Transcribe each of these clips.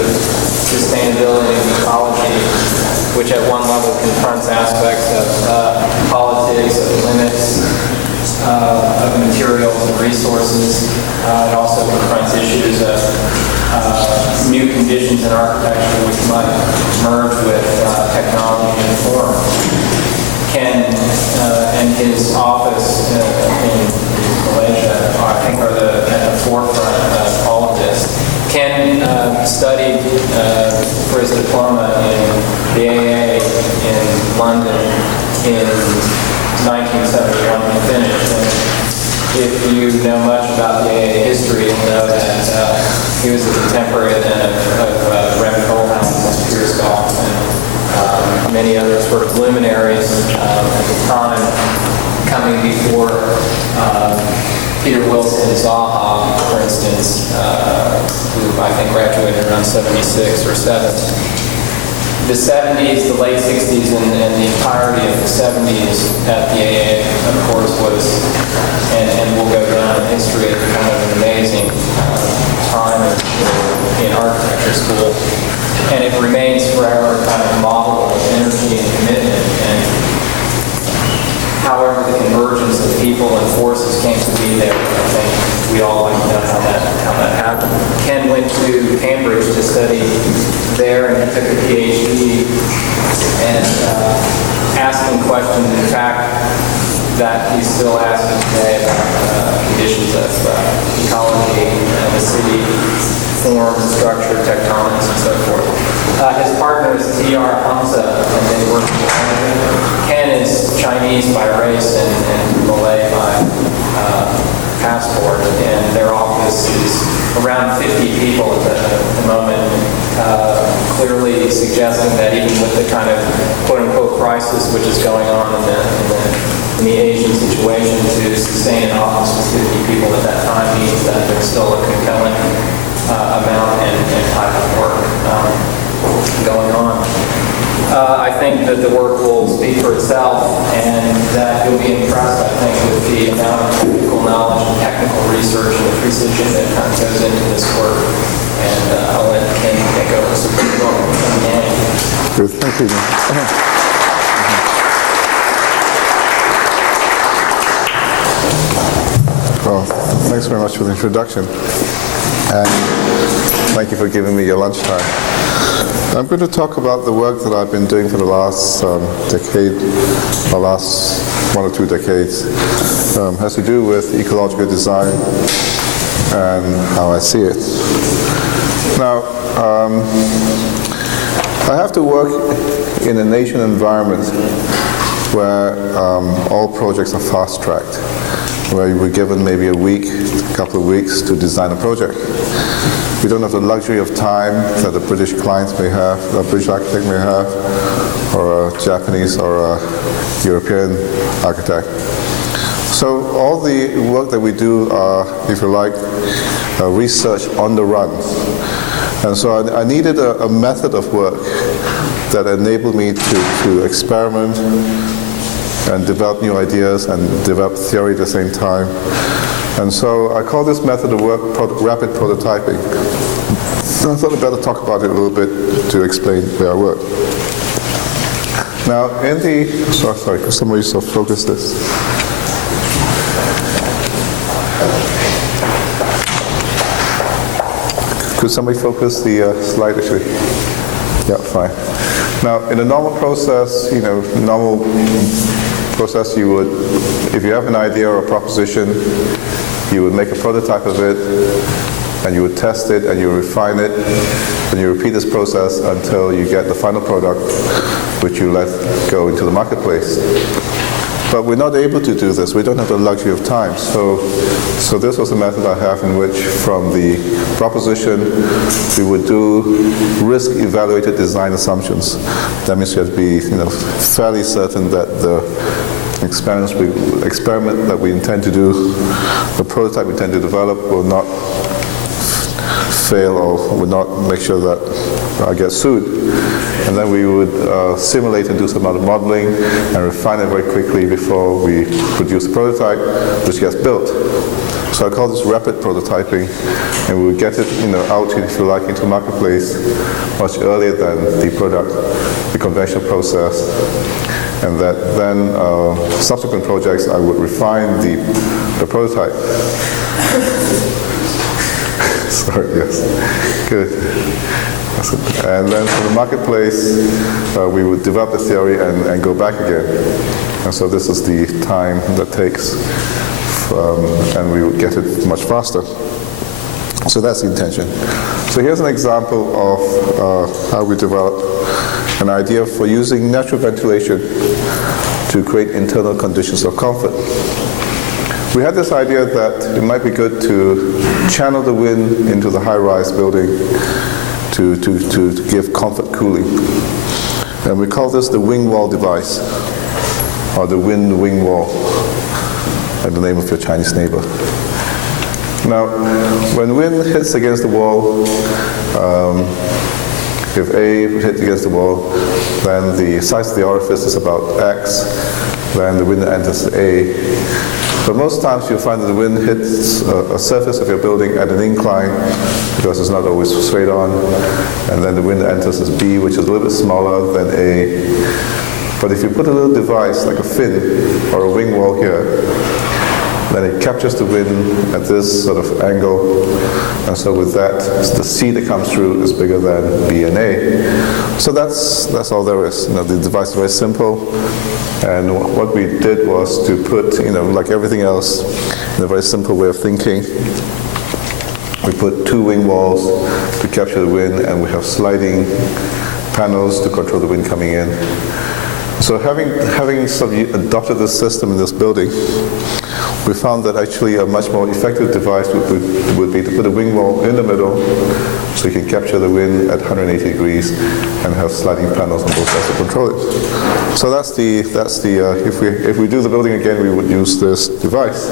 of sustainability and ecology, which at one level confronts aspects of politics, of limits, of materials and resources. It also confronts issues of new conditions in architecture which might merge with technology and form. Ken and his office in Malaysia, I think, are at the forefront of all of this. Ken studied for his diploma in the AA in London in 1971 and finished. And if you know much about the AA history, you'll know that he was a contemporary of Rem Koolhaas and Piers Goff and many other sort of luminaries at the time, coming before Peter Wilson Zaha, for instance, who I think graduated around 76 or 7. The 70s, the late 60s, and the entirety of the 70s at the AA, of course, was, and will go down in history as kind of an amazing time in architecture school. And it remains forever kind of a model of energy and commitment. And however the convergence of people and forces came to be there, I think we all like to know how that happened. Ken went to Cambridge to study there, and he took a PhD and asking questions, in fact, that he's still asking today about conditions of ecology and the city, form, structure, tectonics, and so forth. His partner is T.R. Hamza, and they work together. Ken is Chinese by race and Malay by passport, and their office is around 50 people at the moment, clearly suggesting that even with the kind of quote-unquote crisis which is going on in the Asian situation, to sustain an office with 50 people at that time means that there's still a compelling amount and type of work going on. I think that the work will speak for itself, and that you'll be impressed, I think, with the amount of technical knowledge and technical research and the precision that kind of goes into this work. And I'll let Ken take over. So please welcome Yeang. Good, thank you. Well, thanks very much for the introduction. And thank you for giving me your lunchtime. I'm going to talk about the work that I've been doing for the last decade, or last 1 or 2 decades. Has to do with ecological design and how I see it. Now, I have to work in a nation environment where all projects are fast-tracked, where you were given maybe a week, a couple of weeks to design a project. We don't have the luxury of time that a British client may have, a British architect may have, or a Japanese or a European architect. So all the work that we do are, if you like, research on the run. And so I needed a method of work that enabled me to experiment and develop new ideas and develop theory at the same time. And so I call this method of work rapid prototyping. So I thought I'd better talk about it a little bit to explain where I work. Now, in the, sorry, could somebody sort of focus this? Could somebody focus the slide actually? Yeah, fine. Now, in a normal process, you would, if you have an idea or a proposition, you would make a prototype of it, and you would test it, and you refine it, and you repeat this process until you get the final product, which you let go into the marketplace. But we're not able to do this. We don't have the luxury of time. So this was a method I have in which, from the proposition, we would do risk-evaluated design assumptions. That means you have to be, fairly certain that the experiment that we intend to do, the prototype we intend to develop, will not fail or will not make sure that I get sued. And then we would simulate and do some other modeling and refine it very quickly before we produce a prototype, which gets built. So I call this rapid prototyping, and we would get it, out, if you like, into the marketplace much earlier than the product, the conventional process, and that then subsequent projects I would refine the prototype. Sorry, yes, good. And then from the marketplace, we would develop the theory and go back again. And so this is the time that takes, and we would get it much faster. So that's the intention. So here's an example of how we develop an idea for using natural ventilation to create internal conditions of comfort. We had this idea that it might be good to channel the wind into the high-rise building to give comfort cooling. And we call this the wing wall device, or the wind wing wall, like the name of your Chinese neighbor. Now, when wind hits against the wall, if A hits against the wall, then the size of the orifice is about X, then the wind enters A. But most times you'll find that the wind hits a surface of your building at an incline, because it's not always straight on, and then the wind enters as B, which is a little bit smaller than A. But if you put a little device like a fin or a wing wall here, then it captures the wind at this sort of angle, and so with that, the C that comes through is bigger than B and A. So that's all there is. The device is very simple, and what we did was to put, like everything else, in a very simple way of thinking, we put two wing walls to capture the wind, and we have sliding panels to control the wind coming in. So having sort of adopted this system in this building, we found that actually a much more effective device would be to put a wing wall in the middle, so you can capture the wind at 180 degrees and have sliding panels on both sides to control it. So that's the if we do the building again, we would use this device.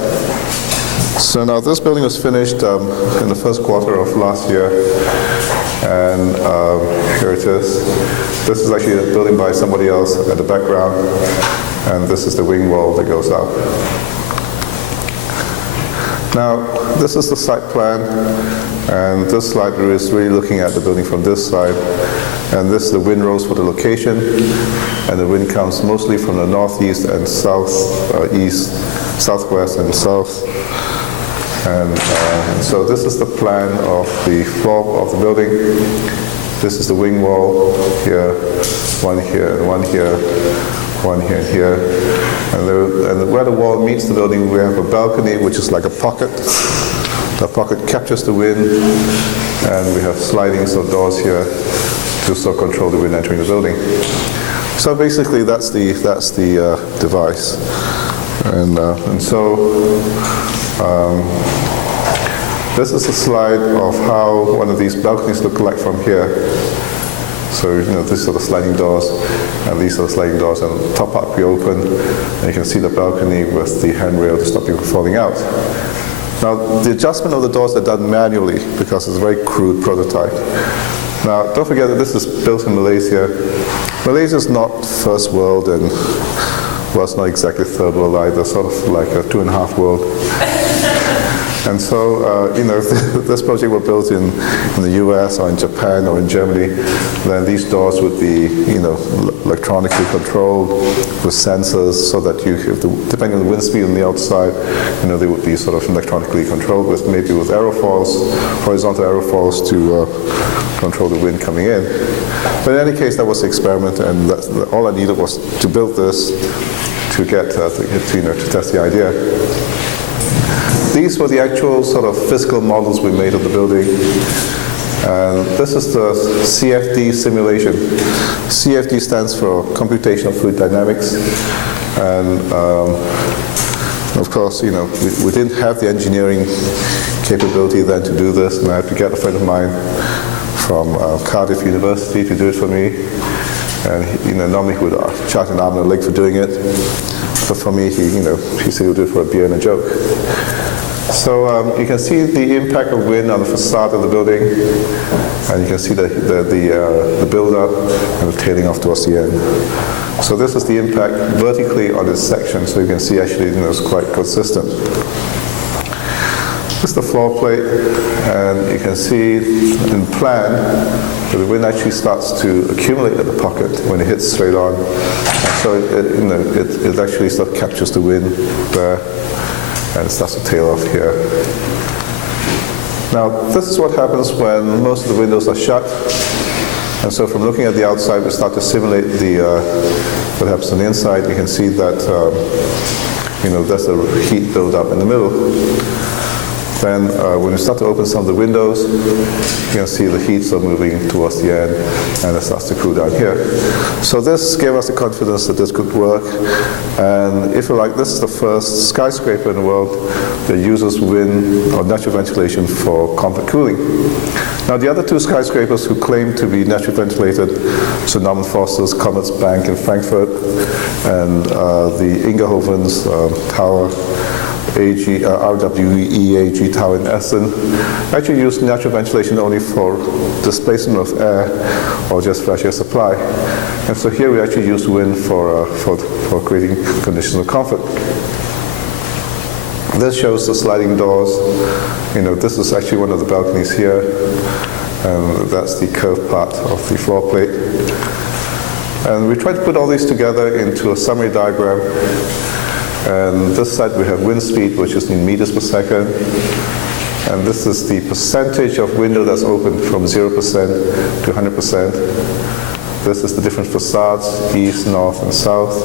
So now this building was finished in the first quarter of last year, and here it is. This is actually a building by somebody else at the background, and this is the wing wall that goes up. Now, this is the site plan, and this slide is really looking at the building from this side, and this is the wind rows for the location, and the wind comes mostly from the northeast and southeast, southwest and south. And so this is the plan of the floor of the building. This is the wing wall here, one here, and one here, one here, and here. And where the wall meets the building, we have a balcony, which is like a pocket. The pocket captures the wind, and we have sliding doors here to control the wind entering the building. So basically, that's the device. And so this is a slide of how one of these balconies look like from here. So, these are the sliding doors, and these are the sliding doors, and the top part we open, and you can see the balcony with the handrail to stop you from falling out. Now, the adjustment of the doors are done manually, because it's a very crude prototype. Now, don't forget that this is built in Malaysia. Malaysia is not first world, and, well, it's not exactly third world either, sort of like a 2.5 world. And so, if this project were built in the US or in Japan or in Germany, then these doors would be, electronically controlled with sensors, so that depending on the wind speed on the outside, they would be sort of electronically controlled with maybe with aerofoils, horizontal aerofoils to control the wind coming in. But in any case, that was the experiment, and all I needed was to build this to get to test the idea. These were the actual sort of physical models we made of the building. And this is the CFD simulation. CFD stands for Computational Fluid Dynamics. And of course, we didn't have the engineering capability then to do this, and I had to get a friend of mine from Cardiff University to do it for me. And normally he would charge an arm and a leg for doing it. But for me, he said he would do it for a beer and a joke. So you can see the impact of wind on the facade of the building, and you can see the build-up and the tailing off towards the end. So this is the impact vertically on this section, so you can see actually it's quite consistent. This is the floor plate, and you can see in plan that the wind actually starts to accumulate at the pocket when it hits straight on. So it actually sort of captures the wind there, and it starts to tail off here. Now, this is what happens when most of the windows are shut. And so from looking at the outside, we start to simulate what happens on the inside. You can see that there's a heat buildup in the middle. Then when you start to open some of the windows, you can see the heat are moving towards the end, and it starts to cool down here. So this gave us the confidence that this could work. And if you like, this is the first skyscraper in the world that uses wind or natural ventilation for comfort cooling. Now the other two skyscrapers who claim to be naturally ventilated, so Norman Foster's Commerzbank in Frankfurt and the Ingerhoven's tower, RWEAG tower in Essen, actually use natural ventilation only for displacement of air or just fresh air supply. And so here we actually use wind for creating conditions of comfort. This shows the sliding doors. This is actually one of the balconies here, and that's the curved part of the floor plate. And we tried to put all these together into a summary diagram. And this side we have wind speed, which is in meters per second. And this is the percentage of window that's open from 0% to 100%. This is the different facades, east, north, and south.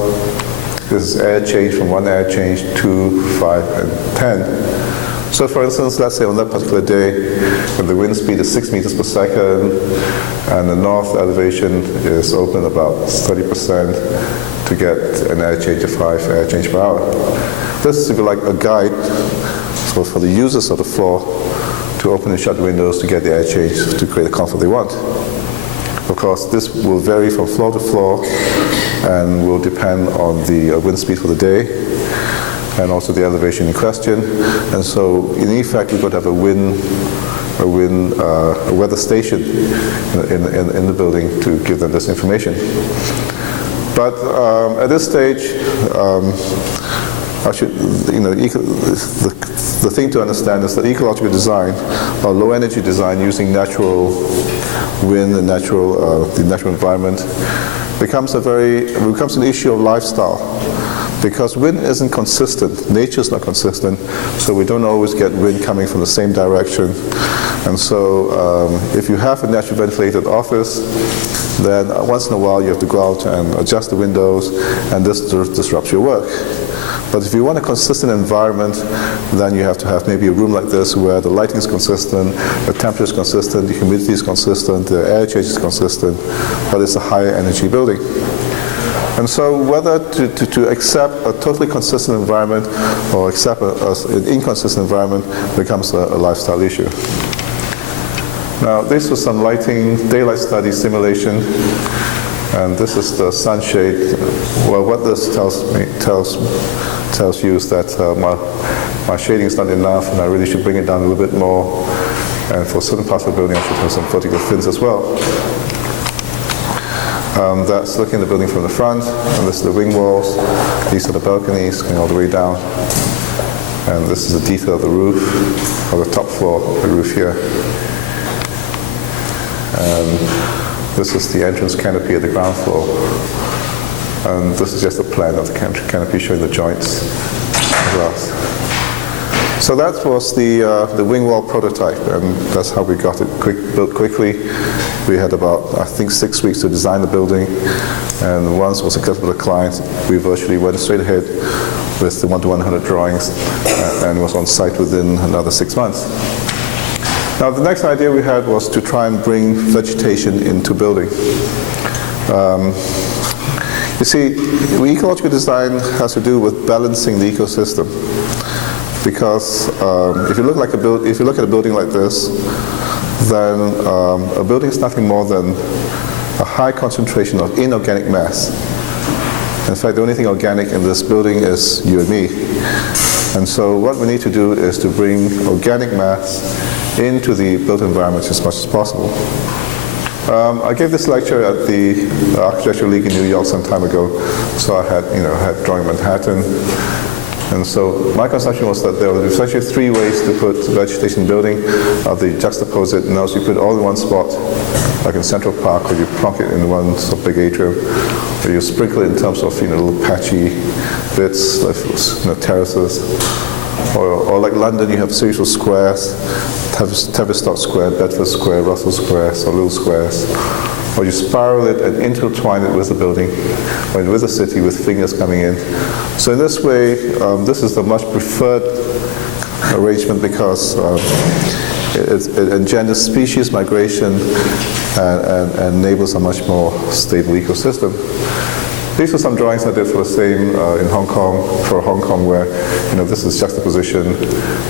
This is air change from 1 air change, 2, 5, and 10. So for instance, let's say on that particular day, when the wind speed is 6 meters per second, and the north elevation is open about 30%, to get an air change of 5 air change per hour. This is, if you like, a guide for the users of the floor to open and shut windows to get the air change to create the comfort they want. Of course, this will vary from floor to floor and will depend on the wind speed for the day and also the elevation in question. And so, in effect, we're going to have a weather station in the building to give them this information. But at this stage, the thing to understand is that ecological design, or low energy design using natural wind and the natural environment, becomes an issue of lifestyle. Because wind isn't consistent, nature's not consistent, so we don't always get wind coming from the same direction. And so if you have a naturally ventilated office, then once in a while you have to go out and adjust the windows, and this disrupts your work. But if you want a consistent environment, then you have to have maybe a room like this where the lighting is consistent, the temperature is consistent, the humidity is consistent, the air change is consistent, but it's a higher energy building. And so whether to accept a totally consistent environment or accept an inconsistent environment becomes a lifestyle issue. Now, this was some daylight study simulation, and this is the sunshade. Well, what this tells you is that my shading is not enough, and I really should bring it down a little bit more. And for certain parts of the building, I should have some vertical fins as well. That's looking at the building from the front, and this is the wing walls. These are the balconies going all the way down. And this is the detail of the roof, or the top floor of the roof here. And this is the entrance canopy at the ground floor. And this is just a plan of the canopy showing the joints of glass. So that was the wing wall prototype, and that's how we got it built quickly. We had about, I think, 6 weeks to design the building, and once it was accepted by the client, we virtually went straight ahead with the 1:100 drawings and was on site within another 6 months. Now, the next idea we had was to try and bring vegetation into building. You see, ecological design has to do with balancing the ecosystem. Because if you look at a building like this, then a building is nothing more than a high concentration of inorganic mass. In fact, the only thing organic in this building is you and me. And so what we need to do is to bring organic mass into the built environment as much as possible. I gave this lecture at the Architectural League in New York some time ago. So I had Drawing Manhattan, And so my conception was that there were essentially three ways to put vegetation building. They juxtapose it, and also you put it all in one spot, like in Central Park, or you plonk it in one sort of big atrium, or you sprinkle it in terms of little patchy bits, like, terraces. Or like London, you have a series of squares, Tavistock Square, Bedford Square, Russell Square, so little squares. Or you spiral it and intertwine it with the building, or with the city, with fingers coming in. So in this way, this is the much preferred arrangement because it engenders species migration and enables a much more stable ecosystem. These are some drawings I did for the same in Hong Kong, where this is juxtaposition,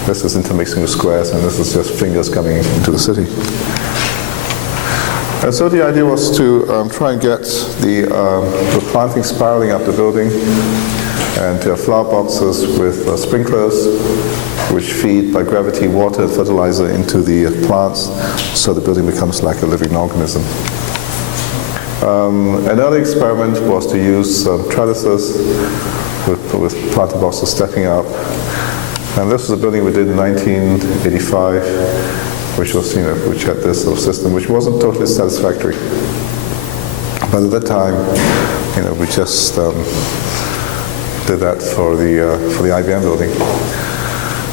this is intermixing with squares, and this is just fingers coming into the city. And so the idea was to try and get the planting spiraling up the building, and flower boxes with sprinklers, which feed by gravity water and fertilizer into the plants, so the building becomes like a living organism. Another experiment was to use trellises with planting boxes stepping up. And this was a building we did in 1985, which was, which had this sort of system, which wasn't totally satisfactory. But at that time, we just did that for the IBM building.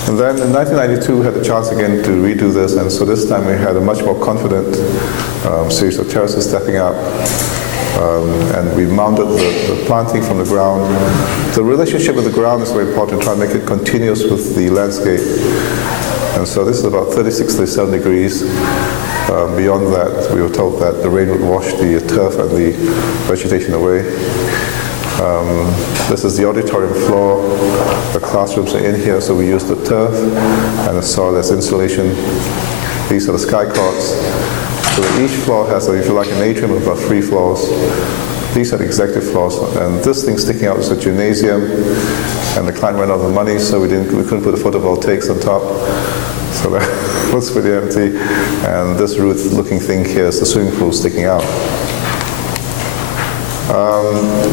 And then in 1992, we had the chance again to redo this, and so this time we had a much more confident series of terraces stepping up, and we mounted the planting from the ground. The relationship with the ground is very important, try and make it continuous with the landscape. And so this is about 36, 37 degrees. Beyond that, we were told that the rain would wash the turf and the vegetation away. This is the auditorium floor. The classrooms are in here, so we use the turf and the soil as insulation. These are the sky cots. So each floor has, if you like, an atrium of about 3 floors. These are the executive floors, and this thing sticking out is a gymnasium. And the client ran out of money, so we couldn't put the photovoltaics on top. So that was pretty empty. And this roof-looking thing here is the swimming pool sticking out.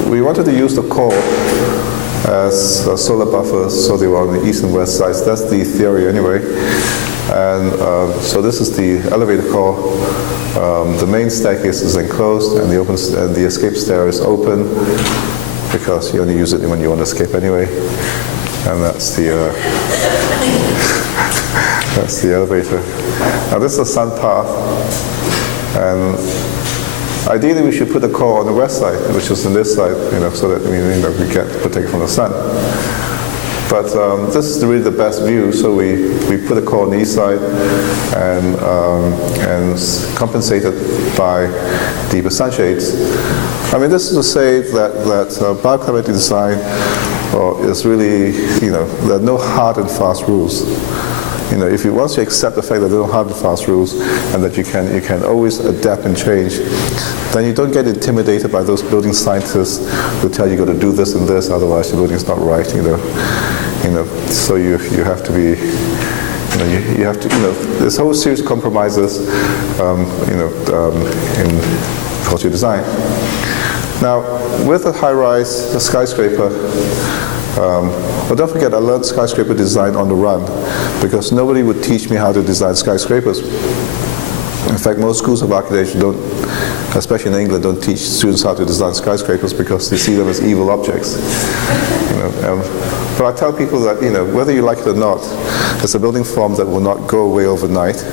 We wanted to use the core as solar buffers, so they were on the east and west sides. That's the theory anyway. And so this is the elevator core. The main staircase is enclosed, and the escape stair is open because you only use it when you want to escape anyway. And that's the that's the elevator. Now this is the sun path, and ideally, we should put the core on the west side, which is on this side, so that we get protected from the sun. But this is really the best view, so we put the core on the east side and compensated by deeper sunshades. I mean, this is to say that bioclimatic design is really, there are no hard and fast rules. Once you accept the fact that there are no hard and fast rules, and that you can always adapt and change, then you don't get intimidated by those building scientists who tell you got to do this and this, otherwise your building's not right. So you have to be, you have to, this whole series of compromises, in cultural design. Now, with a high-rise, a skyscraper. But don't forget, I learned skyscraper design on the run because nobody would teach me how to design skyscrapers. In fact, most schools of architecture don't, especially in England, don't teach students how to design skyscrapers because they see them as evil objects. But I tell people that, whether you like it or not, it's a building form that will not go away overnight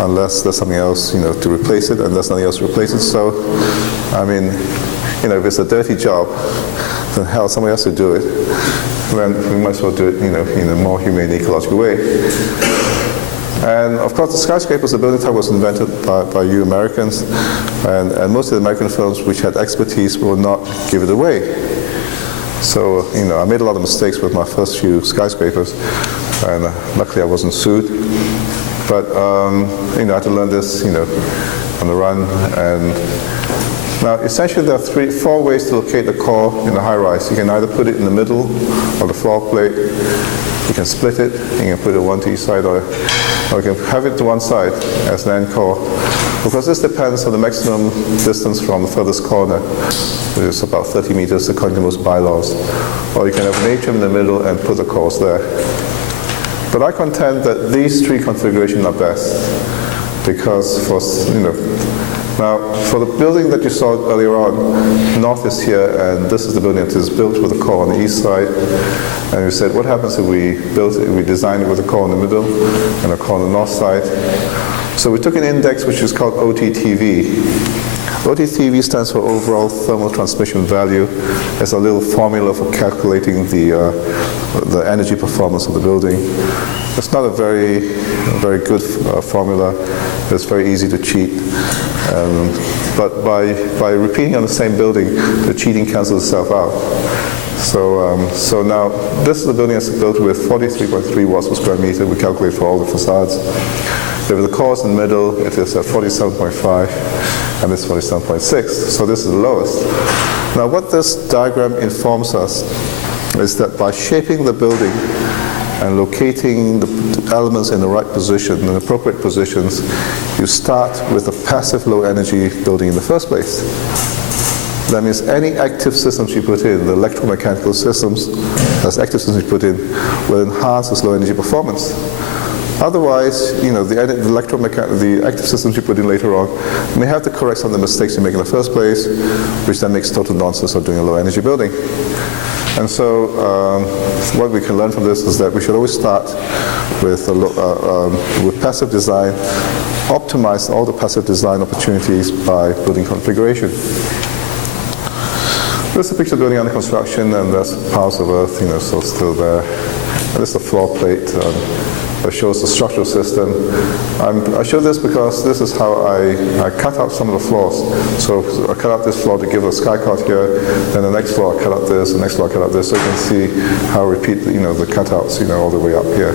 unless there's something else, to replace it, and there's nothing else to replace it. So, I mean, if it's a dirty job, then hell, somebody else to do it. Then we might as well do it, in a more humane, ecological way. And of course, the skyscrapers, the building type was invented by you Americans, and most of the American firms which had expertise will not give it away. So, I made a lot of mistakes with my first few skyscrapers, and luckily I wasn't sued. But, I had to learn this, on the run. And now, essentially, there are 4 ways to locate the core in a high-rise. You can either put it in the middle of the floor plate, you can split it, you can put it one to each side, or you can have it to one side as an end core, Of course, this depends on the maximum distance from the furthest corner, which is about 30 meters according to most bylaws. Or you can have an atrium in the middle and put the cores there. But I contend that these three configurations are best, because now for the building that you saw earlier on, north is here, and this is the building that is built with a core on the east side. And we said, what happens if we designed it with a core in the middle and a core on the north side? So we took an index which is called OTTV. OTTV stands for Overall Thermal Transmission Value. It's a little formula for calculating the energy performance of the building. It's not a very good formula. It's very easy to cheat. But by repeating on the same building, the cheating cancels itself out. So now, this is the building that's built with 43.3 watts per square meter. We calculate for all the facades. With the cores in the middle, it is at 47.5, and this 47.6. So this is the lowest. Now, what this diagram informs us is that by shaping the building and locating the elements in the right position, in appropriate positions, you start with a passive low-energy building in the first place. That means any active systems you put in, the electromechanical systems, as active systems you put in, will enhance this low-energy performance. Otherwise, the active systems you put in later on may have to correct some of the mistakes you make in the first place, which then makes total nonsense of doing a low-energy building. And so, what we can learn from this is that we should always start with passive design, optimize all the passive design opportunities by building configuration. This is a picture of building under construction, and that's piles of earth, so still there. And this is a floor plate that shows the structural system. I show this because this is how I cut out some of the floors. So I cut out this floor to give a sky cot here, then the next floor I cut out this, the next floor I cut out this, so you can see how I repeat the cutouts, all the way up here.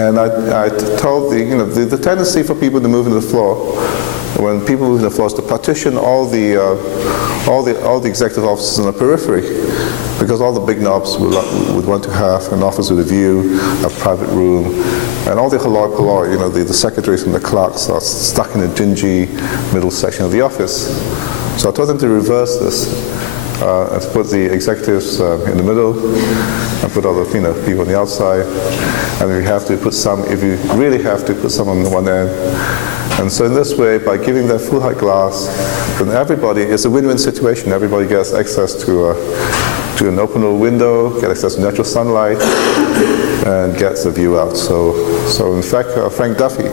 And I told the tendency for people to move into the floor, when people move into the floor, is to partition all the executive offices in the periphery, because all the big knobs would want to have an office with a view, a private room, and all the the secretaries and the clerks are stuck in a dingy middle section of the office. So I told them to reverse this, and to put the executives in the middle, and put all the people on the outside, and if you really have to, put some on one end. And so in this way, by giving them full height glass, then it's a win-win situation. Everybody gets access to an open window, gets access to natural sunlight, and gets a view out. So in fact, Frank Duffy,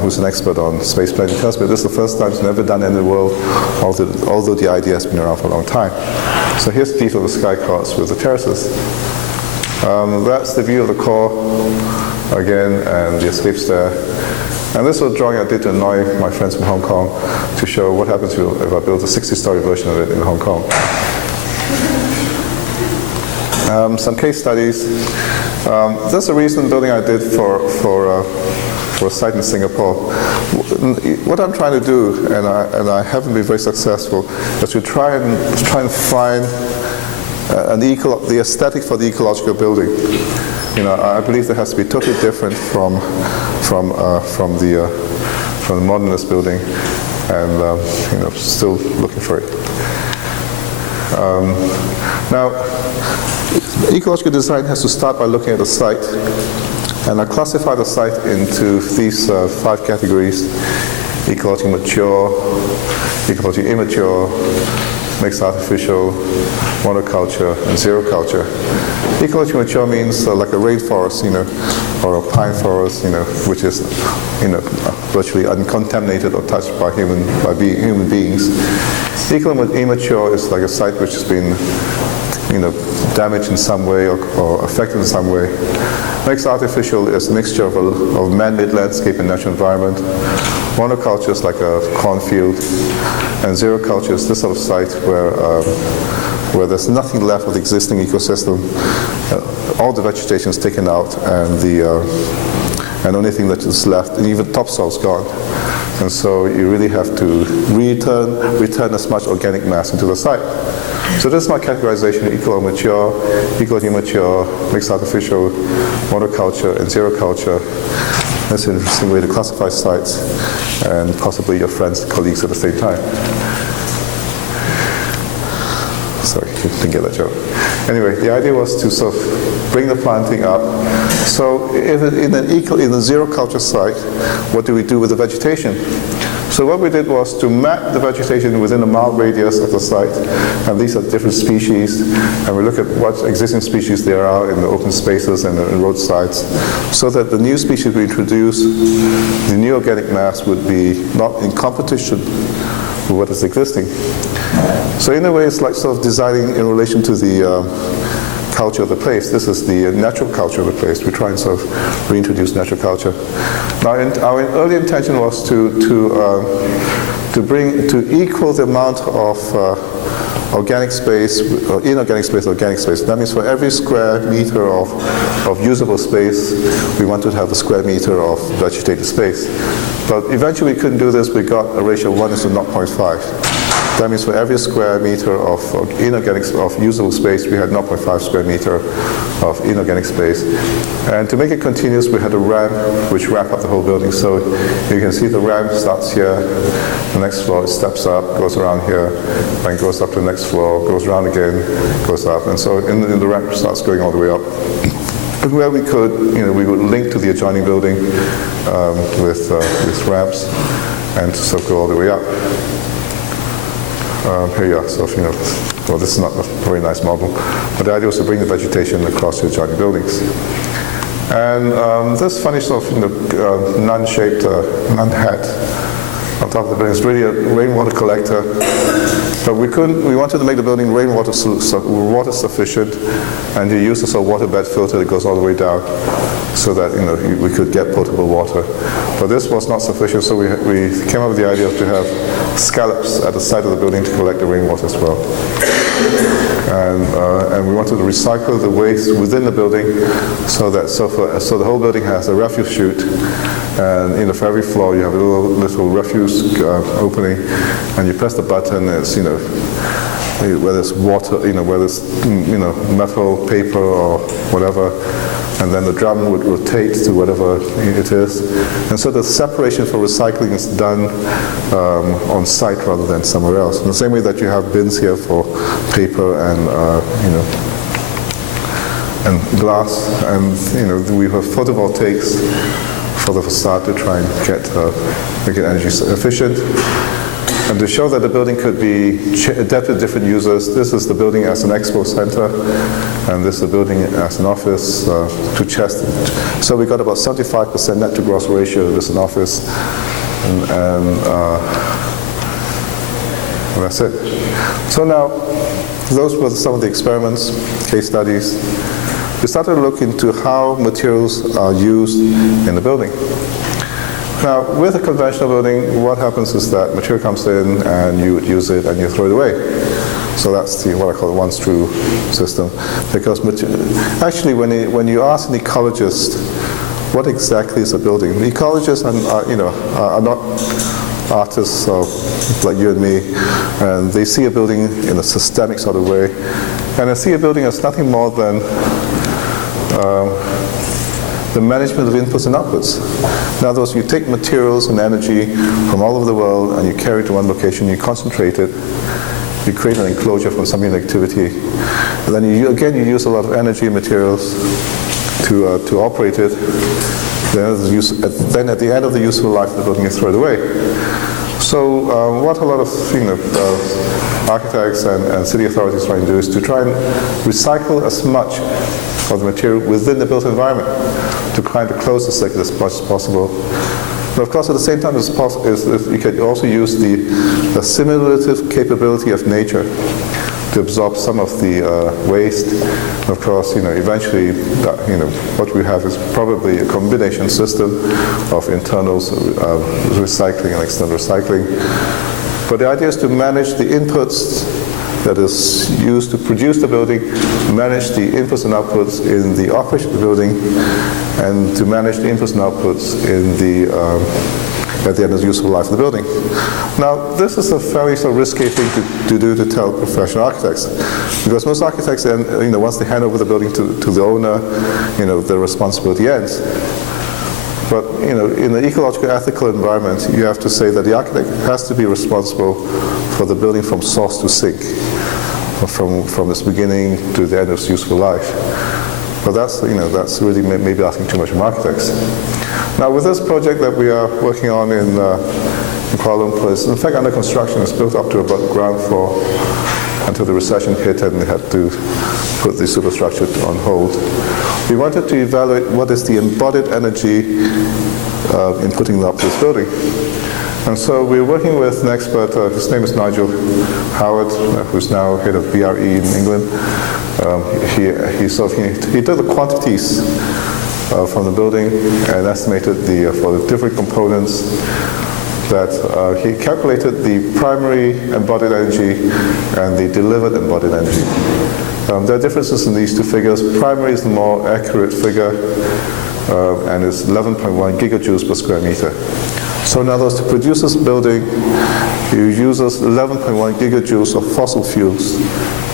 who's an expert on space planning, tells me this is the first time it's never done in the world, although the idea has been around for a long time. So here's the detail of the sky cots with the terraces. That's the view of the core, again, and the escape stair. And this was a drawing I did to annoy my friends from Hong Kong, to show what happens if I build a 60-story version of it in Hong Kong. Some case studies. That's a recent building I did for a site in Singapore. What I'm trying to do, and I haven't been very successful, is to try and find the aesthetic for the ecological building. I believe that has to be totally different from the modernist building, and still looking for it. Now, ecological design has to start by looking at the site, and I classify the site into these 5 categories: ecologically mature, ecologically immature, mixed artificial, monoculture, and zero culture. Ecologically mature means like a rainforest, or a pine forest, which is, virtually uncontaminated or touched by human beings. Ecologically immature is like a site which has been, damaged in some way or affected in some way. Mixed artificial is a mixture of man-made landscape and natural environment. Monoculture is like a cornfield, and zero culture is this sort of site where there's nothing left of the existing ecosystem. All the vegetation is taken out, and the only thing that is left, and even topsoil is gone. And so you really have to return as much organic mass into the site. So this is my categorization: eco-mature, mature, mixed artificial, monoculture, and zero culture. That's an interesting way to classify sites and possibly your friends and colleagues at the same time. Sorry, didn't get that joke. Anyway, the idea was to sort of bring the planting up. So in a zero culture site, what do we do with the vegetation? So what we did was to map the vegetation within a mile radius of the site, and these are different species, and we look at what existing species there are in the open spaces and the roadsides, so that the new species we introduce, the new organic mass, would be not in competition with what is existing. So in a way, it's like sort of designing in relation to the culture of the place. This is the natural culture of the place. We try and sort of reintroduce natural culture. Now, our early intention was to equal the amount of organic space, or inorganic space, organic space. That means for every square meter of usable space, we wanted to have a square meter of vegetated space. But eventually we couldn't do this. We got a ratio of 1:0.5. That means for every square meter of usable space, we had 0.5 square meter of inorganic space. And to make it continuous, we had a ramp which ramped up the whole building. So you can see the ramp starts here, the next floor it steps up, goes around here, and goes up to the next floor, goes around again, goes up. And so in the ramp starts going all the way up. And where we could, we would link to the adjoining building with ramps and sort of go all the way up. Here you are. So, well, this is not a very nice model, but the idea was to bring the vegetation across the adjoining buildings. And this funny sort of nun-shaped nun-hat on top of the building is really a rainwater collector. But we wanted to make the building rainwater water sufficient, and you use this waterbed filter that goes all the way down, so that we could get potable water. But this was not sufficient, so we came up with the idea to have scallops at the side of the building to collect the rainwater as well. And we wanted to recycle the waste within the building, so the whole building has a refuse chute, and for every floor you have a little refuse opening, and you press the button. It's whether it's water, whether it's metal, paper, or whatever, and then the drum would rotate to whatever it is. And so the separation for recycling is done on site rather than somewhere else. In the same way that you have bins here for paper and and glass, and we have photovoltaics for the facade to try and make it energy efficient. And to show that the building could be adapted to different users, this is the building as an expo center, and this is the building as an office to test. So we got about 75% net to gross ratio. This is an office, and that's it. So now, those were some of the experiments, case studies. We started to look into how materials are used in the building. Now, with a conventional building, what happens is that material comes in and you would use it and you throw it away. So that's what I call the one-screw system. Because actually, when you ask an ecologist what exactly is a building, the ecologists are not artists like you and me, and they see a building in a systemic sort of way, and they see a building as nothing more than the management of inputs and outputs. In other words, you take materials and energy from all over the world and you carry it to one location, you concentrate it, you create an enclosure from some activity, and then you use a lot of energy and materials to operate it. Then at the end of the useful life of the building, you throw it away. So what a lot of architects and city authorities try and do is to try and recycle as much of the material within the built environment, to try to close the circuit as much as possible. But of course, at the same time, you can also use the assimilative capability of nature to absorb some of the waste. And of course, eventually, what we have is probably a combination system of internal recycling and external recycling. But the idea is to manage the inputs that is used to produce the building, manage the inputs and outputs in the operation of the building, and to manage the inputs and outputs at the end of the useful life of the building. Now, this is a fairly sort of risky thing to do to tell professional architects, because most architects then, once they hand over the building to the owner, their responsibility ends. But in an ecological ethical environment, you have to say that the architect has to be responsible for the building from source to sink, from its beginning to the end of its useful life. But that's really maybe asking too much from architects. Now, with this project that we are working on in Kuala Lumpur, it's in fact under construction. It's built up to about ground floor until the recession hit and they had to put the superstructure on hold. We wanted to evaluate what is the embodied energy in putting up this building. And so we're working with an expert, his name is Nigel Howard, who's now head of BRE in England. He did the quantities from the building and estimated for the different components that he calculated the primary embodied energy and the delivered embodied energy. There are differences in these two figures. Primary is the more accurate figure and is 11.1 gigajoules per square meter. So in other words, to produce this building, you use 11.1 gigajoules of fossil fuels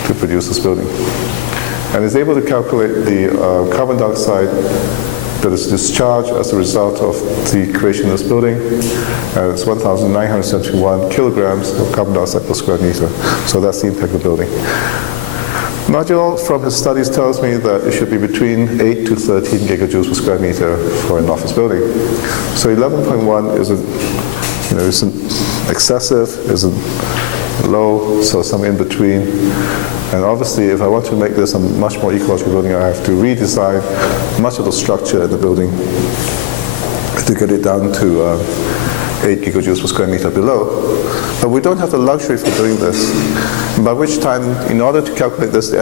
to produce this building. And is able to calculate the carbon dioxide that is discharged as a result of the creation of this building. It's 1,971 kilograms of carbon dioxide per square meter. So that's the impact of the building. Nigel, from his studies, tells me that it should be between 8 to 13 gigajoules per square meter for an office building. So 11.1 isn't excessive, isn't low, so some in between. And obviously, if I want to make this a much more ecological building, I have to redesign much of the structure in the building to get it down to 8 gigajoules per square meter below. But we don't have the luxury for doing this, by which time, in order to calculate this, the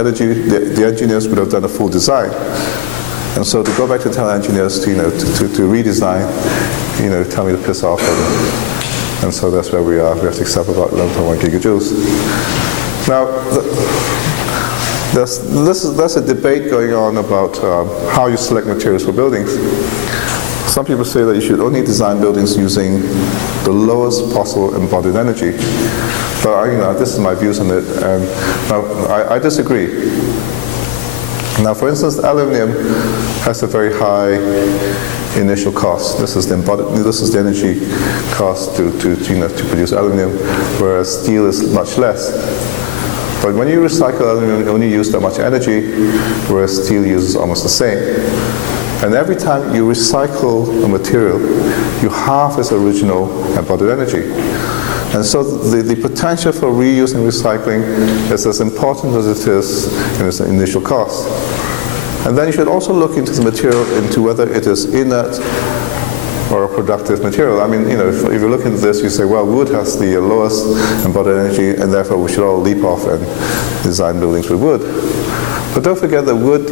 engineers would have done a full design. And so to go back to tell engineers to redesign, tell me to piss off. And so that's where we are. We have to accept about 11.1 gigajoules. Now, there's a debate going on about how you select materials for buildings. Some people say that you should only design buildings using the lowest possible embodied energy. But this is my views on it, and I disagree. Now, for instance, aluminum has a very high initial cost. This is the energy cost to produce aluminum, whereas steel is much less. But when you recycle aluminum, you only use that much energy, whereas steel uses almost the same. And every time you recycle a material, you halve its original embodied energy. And so the potential for reuse and recycling is as important as it is in its initial cost. And then you should also look into the material, into whether it is inert or a productive material. If you look into this, you say, well, wood has the lowest embodied energy, and therefore we should all leap off and design buildings with wood. But don't forget that wood,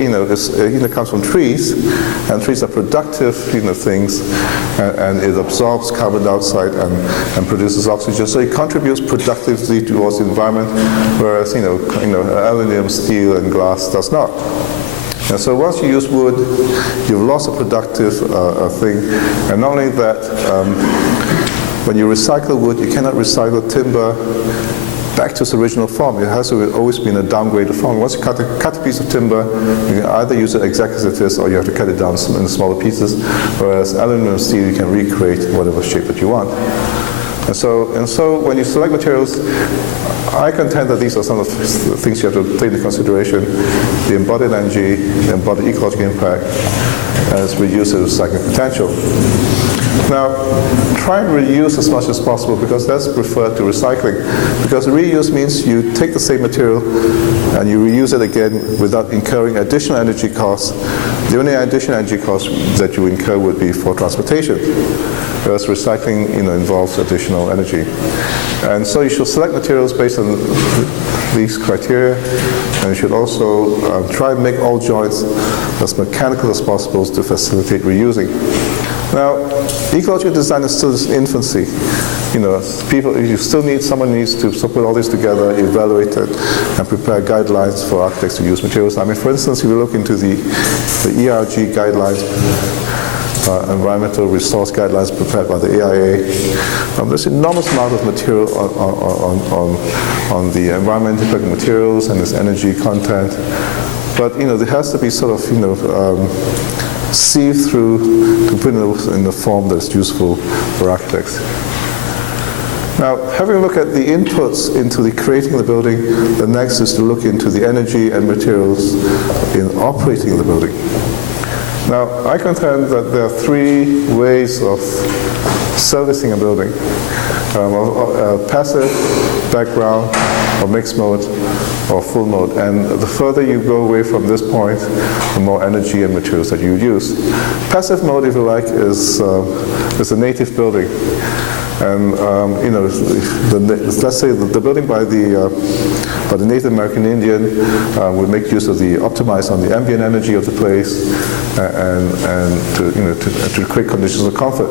comes from trees, and trees are productive, things, and it absorbs carbon dioxide and produces oxygen. So it contributes productively towards the environment, whereas, aluminum, steel, and glass does not. And so once you use wood, you've lost a productive thing. And not only that, when you recycle wood, you cannot recycle timber back to its original form. It has to always be in a downgraded form. Once you cut a piece of timber, you can either use it exactly as it is, or you have to cut it down in smaller pieces. Whereas aluminum and steel, you can recreate whatever shape that you want. And so when you select materials, I contend that these are some of the things you have to take into consideration: the embodied energy, the embodied ecological impact, and its reuse and recycling potential. Now, try and reuse as much as possible, because that's preferred to recycling. Because reuse means you take the same material and you reuse it again without incurring additional energy costs. The only additional energy costs that you incur would be for transportation, whereas recycling involves additional energy. And so you should select materials based on these criteria, and you should also try and make all joints as mechanical as possible to facilitate reusing. Now, ecological design is still in its infancy. Someone needs to put all this together, evaluate it, and prepare guidelines for architects to use materials. For instance, if you look into the ERG guidelines environmental resource guidelines prepared by the AIA. There's enormous amount of material on the environmental impact of materials and its energy content. But there has to be sort of sieved through to put it in a form that's useful for architects. Now, having a look at the inputs into the creating the building, the next is to look into the energy and materials in operating the building. Now, I contend that there are three ways of servicing a building. Passive, background, or mixed mode, or full mode. And the further you go away from this point, the more energy and materials that you use. Passive mode, if you like, is a native building. And let's say the building by the Native American Indian would make use of the optimize on the ambient energy of the place and to create conditions of comfort.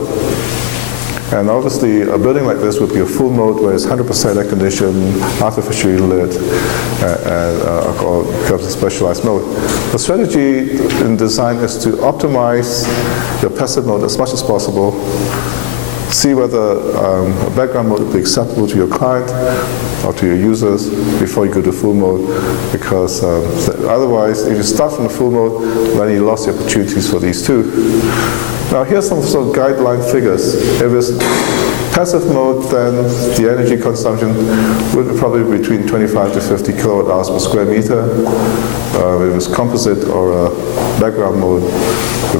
And obviously, a building like this would be a full mode where it's 100% air conditioned, artificially lit, or becomes a specialized mode. The strategy in design is to optimize your passive mode as much as possible. See whether a background mode would be acceptable to your client or to your users before you go to full mode, because otherwise, if you start from the full mode, then you lost the opportunities for these two. Now, here's some sort of guideline figures. If it's passive mode, then the energy consumption would be probably between 25 to 50 kilowatt hours per square meter. If it's composite or a background mode,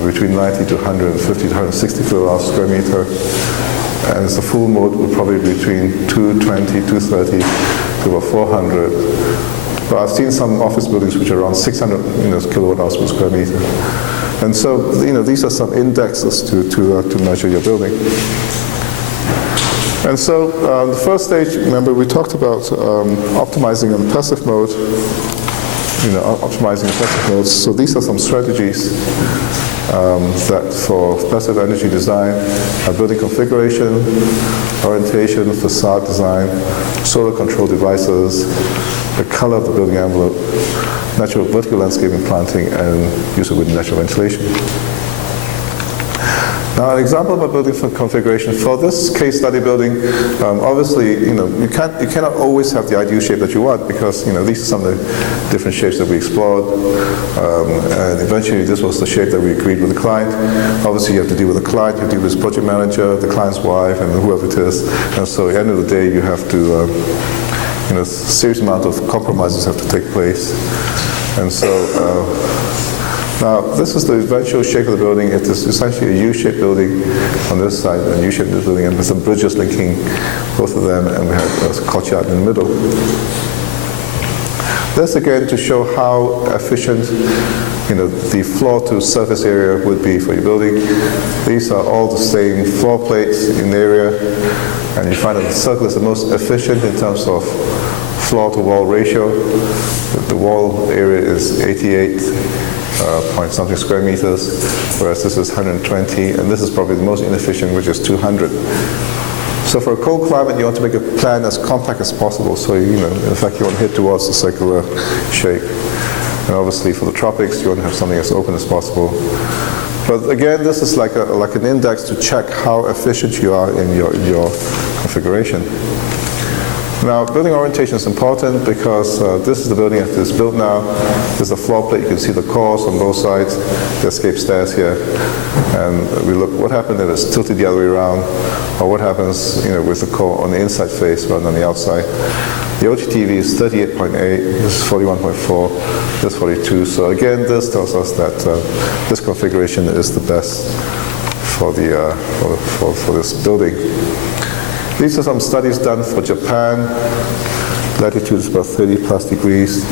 between 90 to 150 to 160 kilowatt hours per square meter. And it's a full mode would probably be between 220, 230 to about 400. But I've seen some office buildings which are around 600 kilowatt hours per square meter. And so, these are some indexes to measure your building. And so, the first stage, remember, we talked about optimizing in passive mode, optimizing in passive modes. So these are some strategies that for passive energy design are building configuration, orientation, facade design, solar control devices, the color of the building envelope, natural vertical landscaping planting, and use of natural ventilation. Now, an example of a building configuration for this case study building, obviously, you cannot always have the ideal shape that you want, because these are some of the different shapes that we explored, and eventually this was the shape that we agreed with the client. Obviously, you have to deal with the client, you have to deal with his project manager, the client's wife, and whoever it is. And so, at the end of the day, you have to, a serious amount of compromises have to take place, and so. Now, this is the eventual shape of the building. It is essentially a U-shaped building on this side and a U-shaped building, and with some bridges linking both of them, and we have a courtyard in the middle. This again to show how efficient the floor to surface area would be for your building. These are all the same floor plates in the area, and you find that the circle is the most efficient in terms of floor to wall ratio. The wall area is 88 point something square meters, whereas this is 120, and this is probably the most inefficient, which is 200. So for a cold climate, you want to make a plan as compact as possible, so in fact you want to head towards the circular shape. And obviously for the tropics, you want to have something as open as possible. But again, this is like an index to check how efficient you are in your configuration. Now, building orientation is important because this is the building as it is built now. This is the floor plate. You can see the cores on both sides, the escape stairs here. And we look what happened if it's tilted the other way around, or what happens with the core on the inside face rather than the outside. The OTTV is 38.8, this is 41.4, this is 42. So again, this tells us that this configuration is the best for this building. These are some studies done for Japan. Latitude is about 30 plus degrees,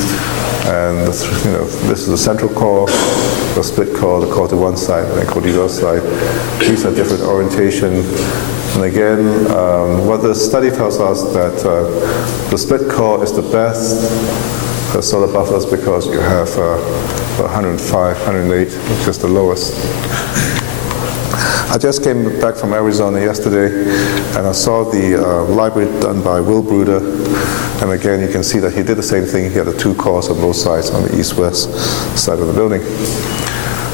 and this is the central core, the split core, the core to one side, and the core to the other side. These are different orientation. And again, what the study tells us that the split core is the best solar buffers because you have 105, 108, which is the lowest. I just came back from Arizona yesterday, and I saw the library done by Will Bruder, and again you can see that he did the same thing. He had the two cores on both sides on the east-west side of the building.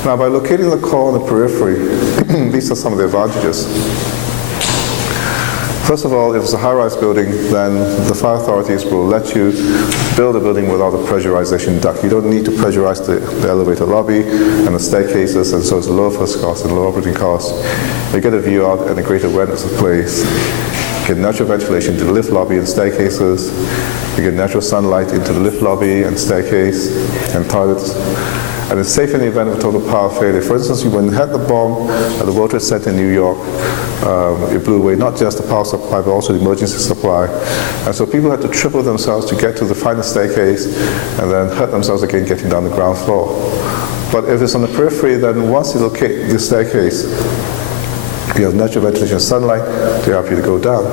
Now, by locating the core on the periphery, these are some of the advantages. First of all, if it's a high-rise building, then the fire authorities will let you build a building without a pressurization duct. You don't need to pressurize the elevator lobby and the staircases, and so it's lower first cost and lower operating costs. You get a view out and a greater awareness of place. You get natural ventilation to the lift lobby and staircases. You get natural sunlight into the lift lobby and staircase and toilets. And it's safe in the event of a total power failure. For instance, when you had the bomb at the World Trade Center in New York, it blew away not just the power supply, but also the emergency supply. And so people had to triple themselves to get to the final staircase and then hurt themselves again getting down the ground floor. But if it's on the periphery, then once you locate the staircase, you have natural ventilation and sunlight to help you to go down.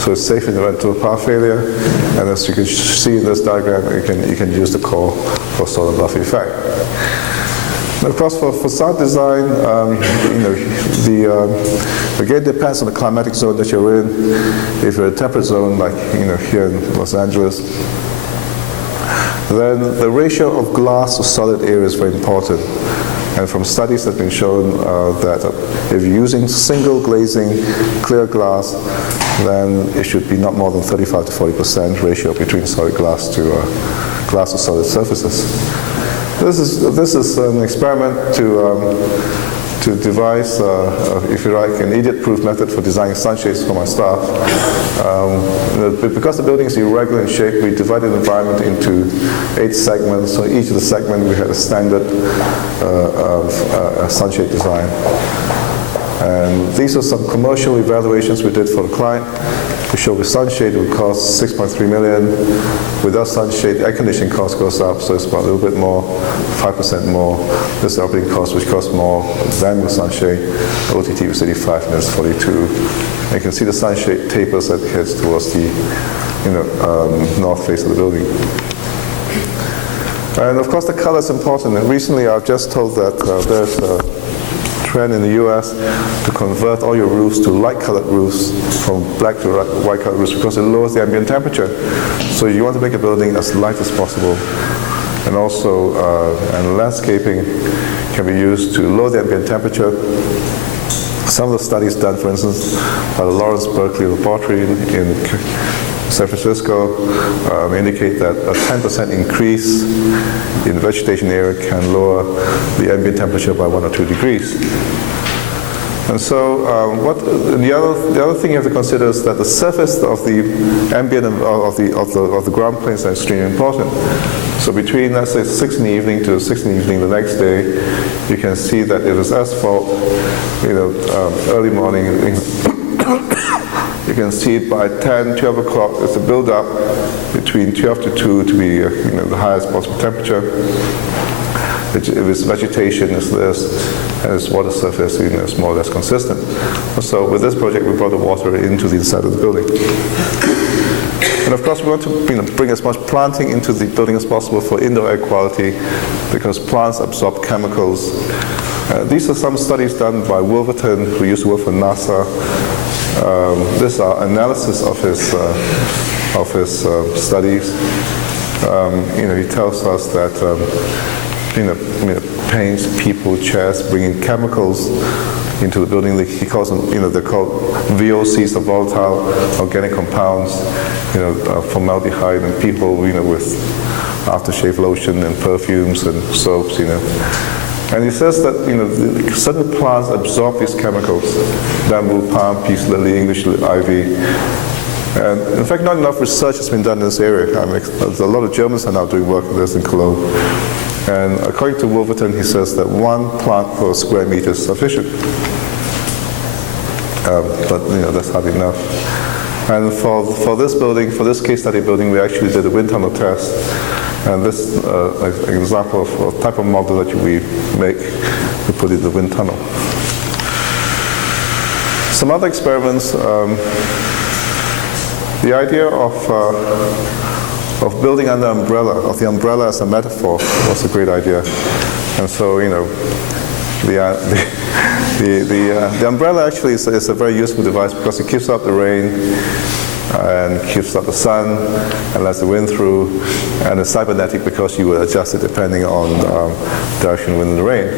So it's safe in the event of a power failure. And as you can see in this diagram, you can use the core for solar bluff effect. And of course, for facade design, again, depends on the climatic zone that you're in. If you're in a temperate zone, like here in Los Angeles, then the ratio of glass to solid area is very important. And from studies that have been shown that if you're using single glazing clear glass, then it should be not more than 35 to 40% ratio between solid glass to solid surfaces. This is an experiment to devise, if you like, an idiot-proof method for designing sunshades for my staff. Because the building is irregular in shape, we divided the environment into 8 segments. So each of the segments we had a standard sunshade design. And these are some commercial evaluations we did for the client. We showed with sunshade it would cost $6.3 million. Without sunshade, air conditioning cost goes up, so it's about a little bit more, 5% more. This is the operating cost, which costs more than with sunshade. OTT was 85 and it's 42. And you can see the sunshade tapers as it heads towards the north face of the building. And of course, the color is important. And recently, I've just told that there's a trend in the US to convert all your roofs to light-colored roofs from black to white-colored roofs because it lowers the ambient temperature. So you want to make a building as light as possible. And also, and landscaping can be used to lower the ambient temperature. Some of the studies done, for instance, by the Lawrence Berkeley Laboratory in San Francisco indicate that a 10% increase in vegetation area can lower the ambient temperature by 1 or 2 degrees. And so the other thing you have to consider is that the surface of the ambient of the ground planes are extremely important. So between, let's say, 6 in the evening to 6 in the evening the next day, you can see that if it's asphalt, early morning, you can see it by 10, 12 o'clock, it's a build-up between 12 to 2 to be the highest possible temperature. If it's vegetation, it's this, and its water surface, it's more or less consistent. So with this project, we brought the water into the inside of the building. And of course, we want to bring as much planting into the building as possible for indoor air quality, because plants absorb chemicals. These are some studies done by Wolverton, who used to work for NASA. This is our analysis of his studies. He tells us that paints, people, chairs, bringing chemicals into the building. He calls them, they're called VOCs, the volatile organic compounds, formaldehyde, and people, with aftershave lotion and perfumes and soaps, And he says that certain plants absorb these chemicals: bamboo, palm, peace lily, English ivy. And in fact, not enough research has been done in this area. A lot of Germans are now doing work on this in Cologne. And according to Wolverton, he says that 1 plant per square meter is sufficient. But that's hardly enough. And for this building, for this case study building, we actually did a wind tunnel test. And this is an example of a type of model that we make to put in the wind tunnel. Some other experiments, the idea of building under umbrella, of the umbrella as a metaphor, was a great idea. And so, the umbrella actually is a very useful device because it keeps out the rain. and keeps out the sun and lets the wind through, and it's cybernetic because you would adjust it depending on direction, wind, and rain.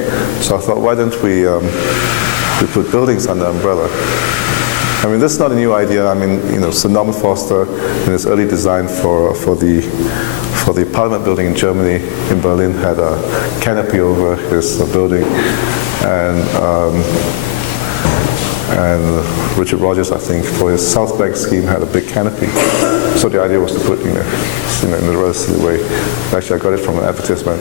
So I thought, why don't we put buildings under umbrella? I mean, this is not a new idea. I mean, Sir Norman Foster, in his early design for the Parliament building in Germany, in Berlin, had a canopy over his building, and Richard Rogers, I think, for his South Bank scheme, had a big canopy. So the idea was to put, in a rather silly way. Actually, I got it from an advertisement.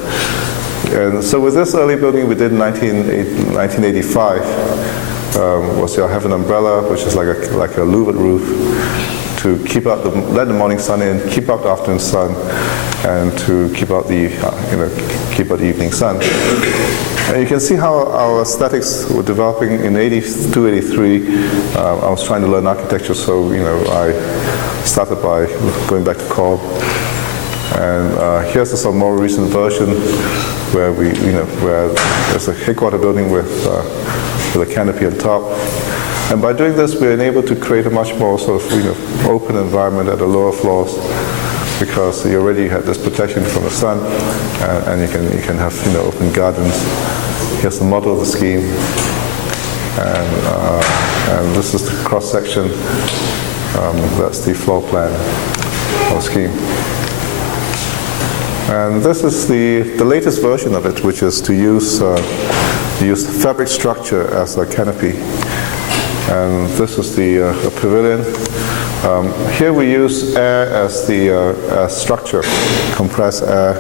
And so with this early building we did in 1985, was to have an umbrella, which is like a louvered roof, to keep out let the morning sun in, keep out the afternoon sun, and to keep out the evening sun. And you can see how our aesthetics were developing in 82, 83. I was trying to learn architecture, so I started by going back to Cobb. And here's a more recent version where where there's a headquarter building with a canopy on top. And by doing this, we're enabled to create a much more sort of open environment at the lower floors, because you already had this protection from the sun, and you can have open gardens. Here's the model of the scheme, and this is the cross section. That's the floor plan of the scheme. And this is the latest version of it, which is to use fabric structure as a canopy. And this is the pavilion. Here we use air as the structure, compressed air.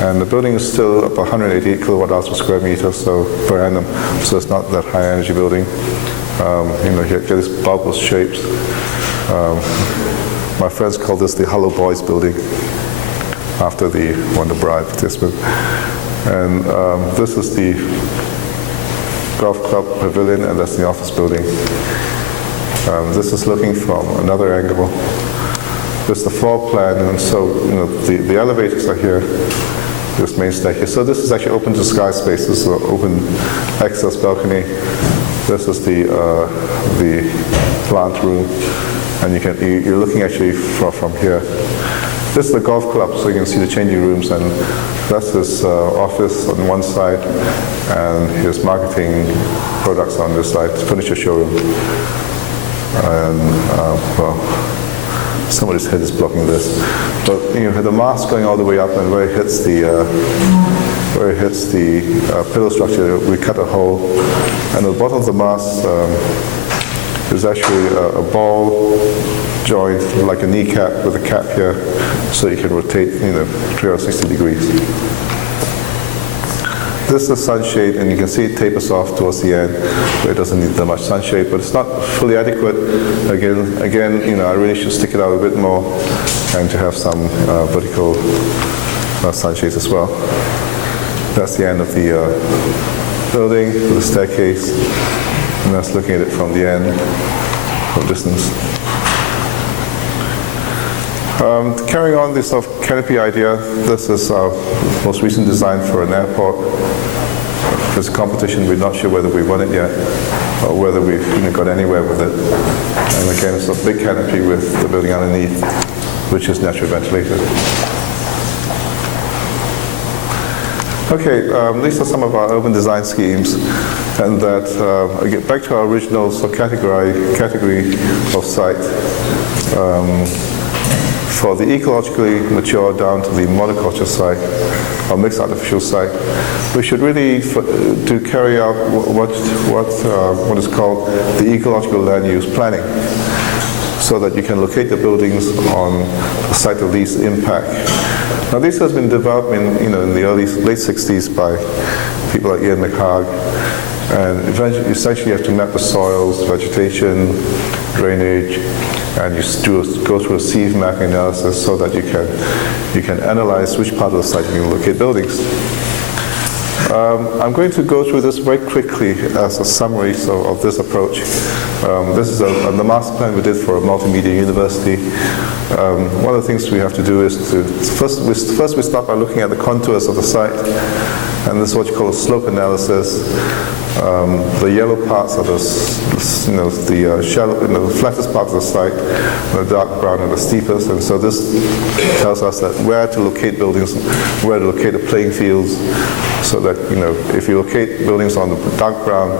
And the building is still up 188 kilowatt hours per square meter, so per annum. So it's not that high energy building. Here get these bulbous shapes. My friends call this the Hollow Boys building, after the Wonder Bride participant. And this is the golf club pavilion, and that's the office building. This is looking from another angle. This is the floor plan, and so the elevators are here. This main staircase. So this is actually open to sky space. This is an open access balcony. This is the plant room, and you're looking actually from here. This is the golf club, so you can see the changing rooms, and that's his office on one side, and his marketing products on this side, furniture showroom. And somebody's head is blocking this. But you have the mast going all the way up, and where it hits the pillar structure, we cut a hole, and at the bottom of the mast there's actually a ball joint, like a kneecap with a cap here, so you can rotate 360 degrees. This is the sunshade, and you can see it tapers off towards the end, where it doesn't need that much sunshade, but it's not fully adequate. Again, I really should stick it out a bit more, and to have some vertical sunshades as well. That's the end of the building with the staircase, and that's looking at it from the end, from distance. Carrying on this sort of canopy idea, this is our most recent design for an airport. There's a competition, we're not sure whether we won it yet, or whether we've got anywhere with it. And again, it's a big canopy with the building underneath, which is naturally ventilated. Okay, these are some of our urban design schemes, and that, again, back to our original category of site. For the ecologically mature down to the monoculture site, or mixed artificial site, we should really to carry out what is called the ecological land use planning, so that you can locate the buildings on the site of least impact. Now, this has been developed in the late 60s by people like Yeang and essentially you have to map the soils, vegetation, drainage, and you go through a sieve mapping analysis so that you can analyze which part of the site you can locate buildings. I'm going to go through this very quickly as a summary of this approach. This is the master plan we did for a multimedia university. One of the things we have to do is to first we start by looking at the contours of the site, and this is what you call a slope analysis. The yellow parts are the shallow, the flattest parts of the site, the dark brown are the steepest, and so this tells us that where to locate buildings, where to locate the playing fields, so that if you locate buildings on the dark brown,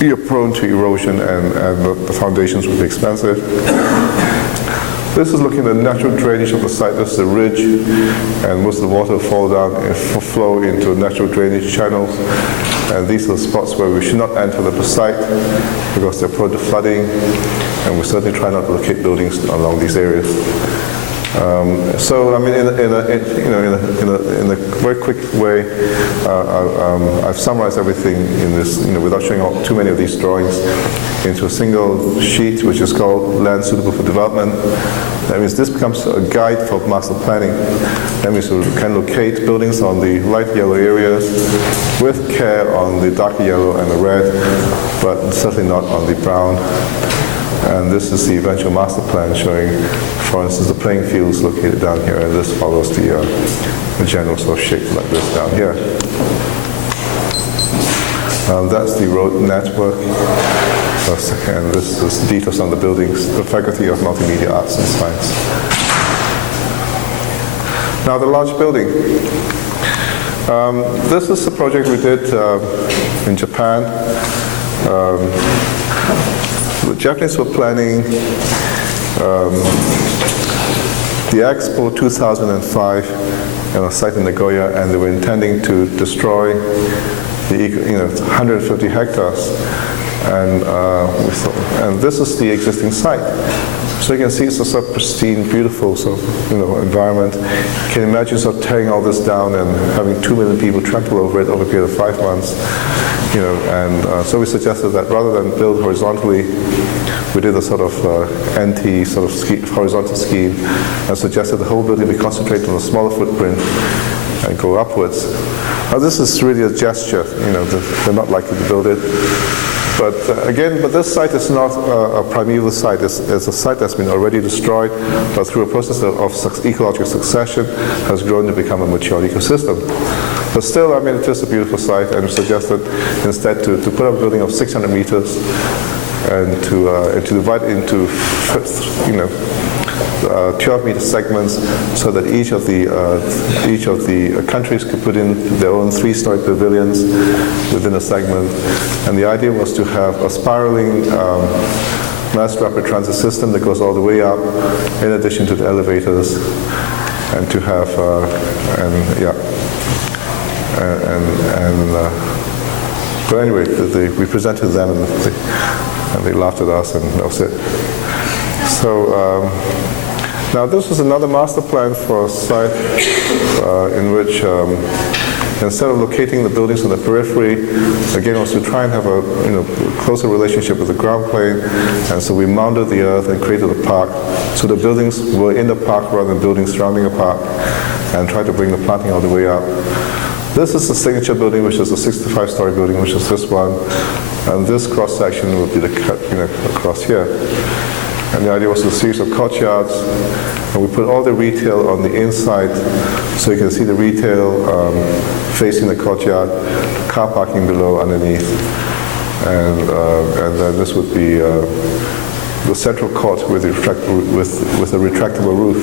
you're prone to erosion and the foundations will be expensive. This is looking at the natural drainage of the site. This is a ridge, and most of the water will fall down and flow into natural drainage channels. And these are the spots where we should not enter the site because they're prone to flooding, and we certainly try not to locate buildings along these areas. So, I mean, in a very quick way, I've summarized everything in this, without showing off too many of these drawings, into a single sheet, which is called Land Suitable for Development. That means this becomes a guide for master planning. That means we can locate buildings on the light yellow areas with care on the darker yellow and the red, but certainly not on the brown. And this is the eventual master plan showing, for instance, the playing fields located down here, and this follows the general sort of shape like this down here. That's the road network, and this is details on the buildings, the Faculty of Multimedia Arts and Science. Now the large building. This is a project we did in Japan. The Japanese were planning the Expo 2005 in a site in Nagoya, and they were intending to destroy the 150 hectares. And this is the existing site. So you can see it's a sort of pristine, beautiful environment. You can imagine sort of tearing all this down and having 2 million people trample over it over a period of 5 months. So we suggested that rather than build horizontally, we did a sort of horizontal scheme, and suggested the whole building be concentrated on a smaller footprint and go upwards. Now this is really a gesture. They're not likely to build it. But but this site is not a primeval site. It's a site that's been already destroyed, but through a process of ecological succession has grown to become a mature ecosystem. But still, I mean, it is a beautiful site, and we suggested instead to put up a building of 600 meters and to divide it into 12-meter segments, so that each of the countries could put in their own 3-story pavilions within a segment. And the idea was to have a spiraling mass rapid transit system that goes all the way up, in addition to the elevators, and to have but anyway, we presented them, and they laughed at us, and that was it. So. Now this was another master plan for a site in which instead of locating the buildings on the periphery, again was to try and have a closer relationship with the ground plane, and so we mounded the earth and created a park. So the buildings were in the park rather than buildings surrounding a park, and tried to bring the planting all the way up. This is the signature building, which is a 65-story building, which is this one, and this cross section would be the cut across here. And the idea was a series of courtyards, and we put all the retail on the inside, so you can see the retail facing the courtyard, car parking below, underneath, and then this would be the central court with a retractable roof.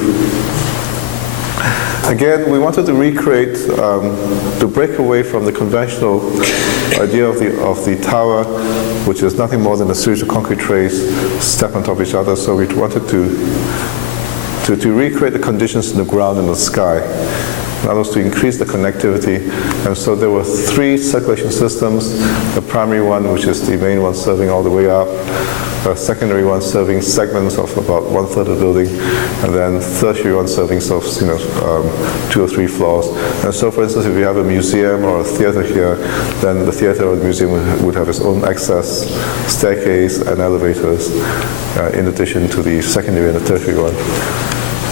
Again, we wanted to recreate, to break away from the conventional idea of the tower, which is nothing more than a series of concrete trays stacked on top of each other. So we wanted to recreate the conditions in the ground and the sky. In other words, to increase the connectivity. And so there were 3 circulation systems. The primary one, which is the main one serving all the way up. A secondary one serving segments of about 1/3 of the building, and then tertiary one serving sort of 2 or 3 floors. And so, for instance, if you have a museum or a theater here, then the theater or the museum would have its own access staircase and elevators, in addition to the secondary and the tertiary one.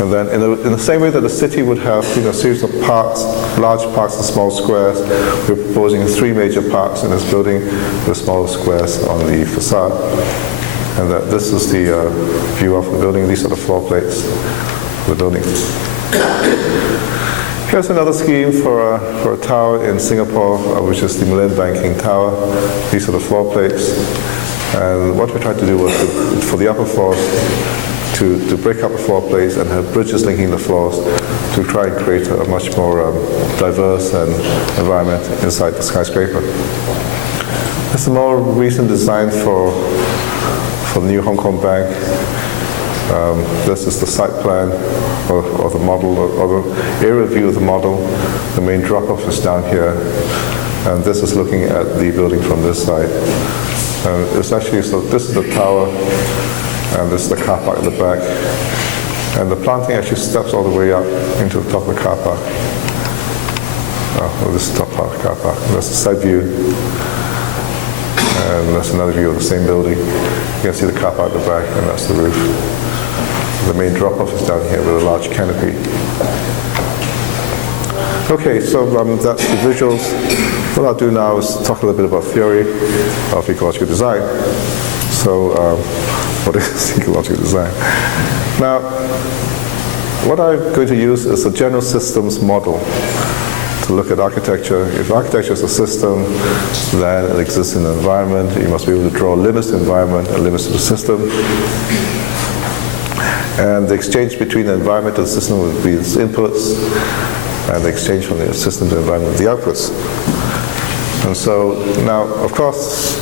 And then in the same way that the city would have a series of parks, large parks and small squares, we're proposing 3 major parks in this building with smaller squares on the facade. And that this is the view of the building. These are the floor plates of the building. Here's another scheme for a tower in Singapore, which is the Millennium Banking Tower. These are the floor plates. And what we tried to do was for the upper floors to break up the floor plates and have bridges linking the floors to try and create a much more diverse environment inside the skyscraper. This is a more recent design for the new Hong Kong Bank. This is the site plan or the model or the aerial view of the model. The main drop-off is down here, and this is looking at the building from this side. It's actually, so this is the tower, and this is the car park at the back. And the planting actually steps all the way up into the top of the car park. Oh, this is the top part of the car park. That's the side view. And that's another view of the same building. You can see the car park at the back, and that's the roof. The main drop-off is down here with a large canopy. Okay, so that's the visuals. What I'll do now is talk a little bit about theory of ecological design. So, what is ecological design? Now, what I'm going to use is a general systems model to look at architecture. If architecture is a system, then it exists in an environment. You must be able to draw limits to the environment and limits to the system. And the exchange between the environment and the system would be its inputs, and the exchange from the system to the environment with the outputs. And so now, of course,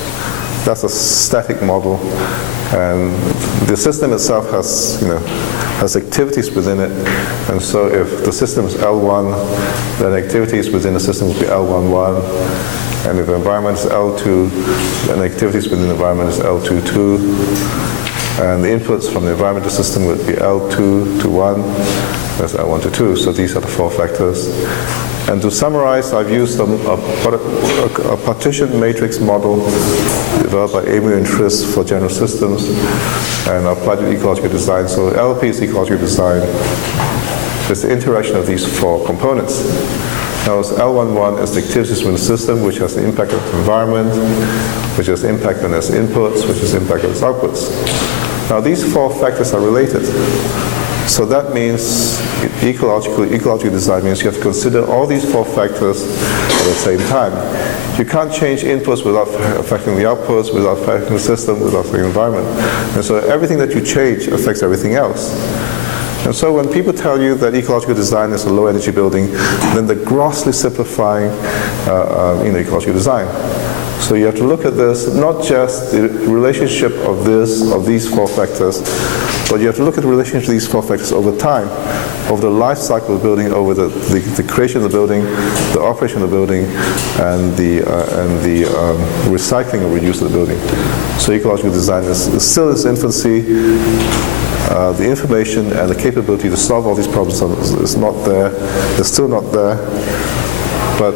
that's a static model, and the system itself has activities within it. And so if the system is L1, then activities within the system will be L11. And if the environment is L2, then activities within the environment is L22. And the inputs from the environmental system would be L2 to 1, that's L1 to 2. So these are the 4 factors. And to summarize, I've used a partition matrix model developed by Amy and Tris for general systems, and applied to ecological design. So LP is ecological design. It's the interaction of these 4 components. Now, L11 is the activities within the system, which has the impact on the environment, which has impact on its inputs, which has impact on its outputs. Now, these 4 factors are related. So that means ecological design means you have to consider all these 4 factors at the same time. You can't change inputs without affecting the outputs, without affecting the system, without affecting the environment. And so everything that you change affects everything else. And so when people tell you that ecological design is a low energy building, then they're grossly simplifying ecological design. So you have to look at this, not just the relationship of these 4 factors, but you have to look at the relationship of these 4 factors over time, over the life cycle of the building, over the creation of the building, the operation of the building, and the recycling or reuse of the building. So ecological design is still in its infancy. The information and the capability to solve all these problems is not there. It's still not there. But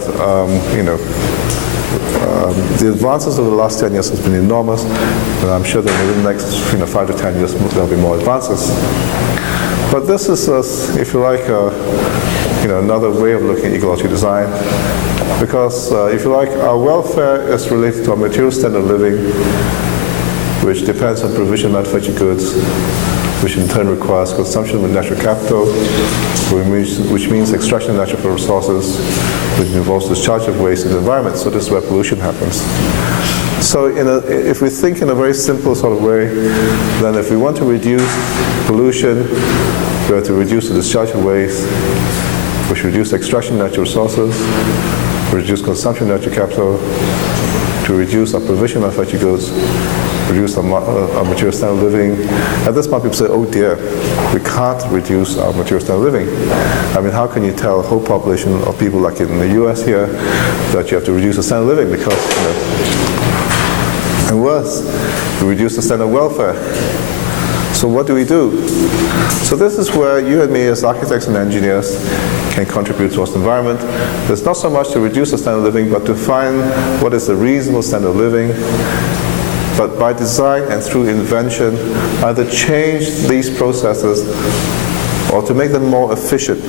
the advances over the last 10 years has been enormous, and I'm sure that in the next 5 to 10 years there'll be more advances. But this is, if you like, another way of looking at ecological design, because if you like, our welfare is related to our material standard of living, which depends on provision of manufactured goods, which in turn requires consumption of natural capital, which means extraction of natural resources, which involves discharge of waste in the environment. So this is where pollution happens. So if we think in a very simple sort of way, then if we want to reduce pollution, we have to reduce the discharge of waste, which reduce extraction of natural resources, reduce consumption of natural capital, to reduce our provision of manufactured goods, reduce our material standard of living. At this point, people say, oh dear, we can't reduce our material standard of living. I mean, how can you tell a whole population of people like in the US here that you have to reduce the standard of living because, and worse, you reduce the standard of welfare. So what do we do? So this is where you and me as architects and engineers can contribute towards the environment. It's not so much to reduce the standard of living, but to find what is a reasonable standard of living, but by design and through invention, either change these processes or to make them more efficient.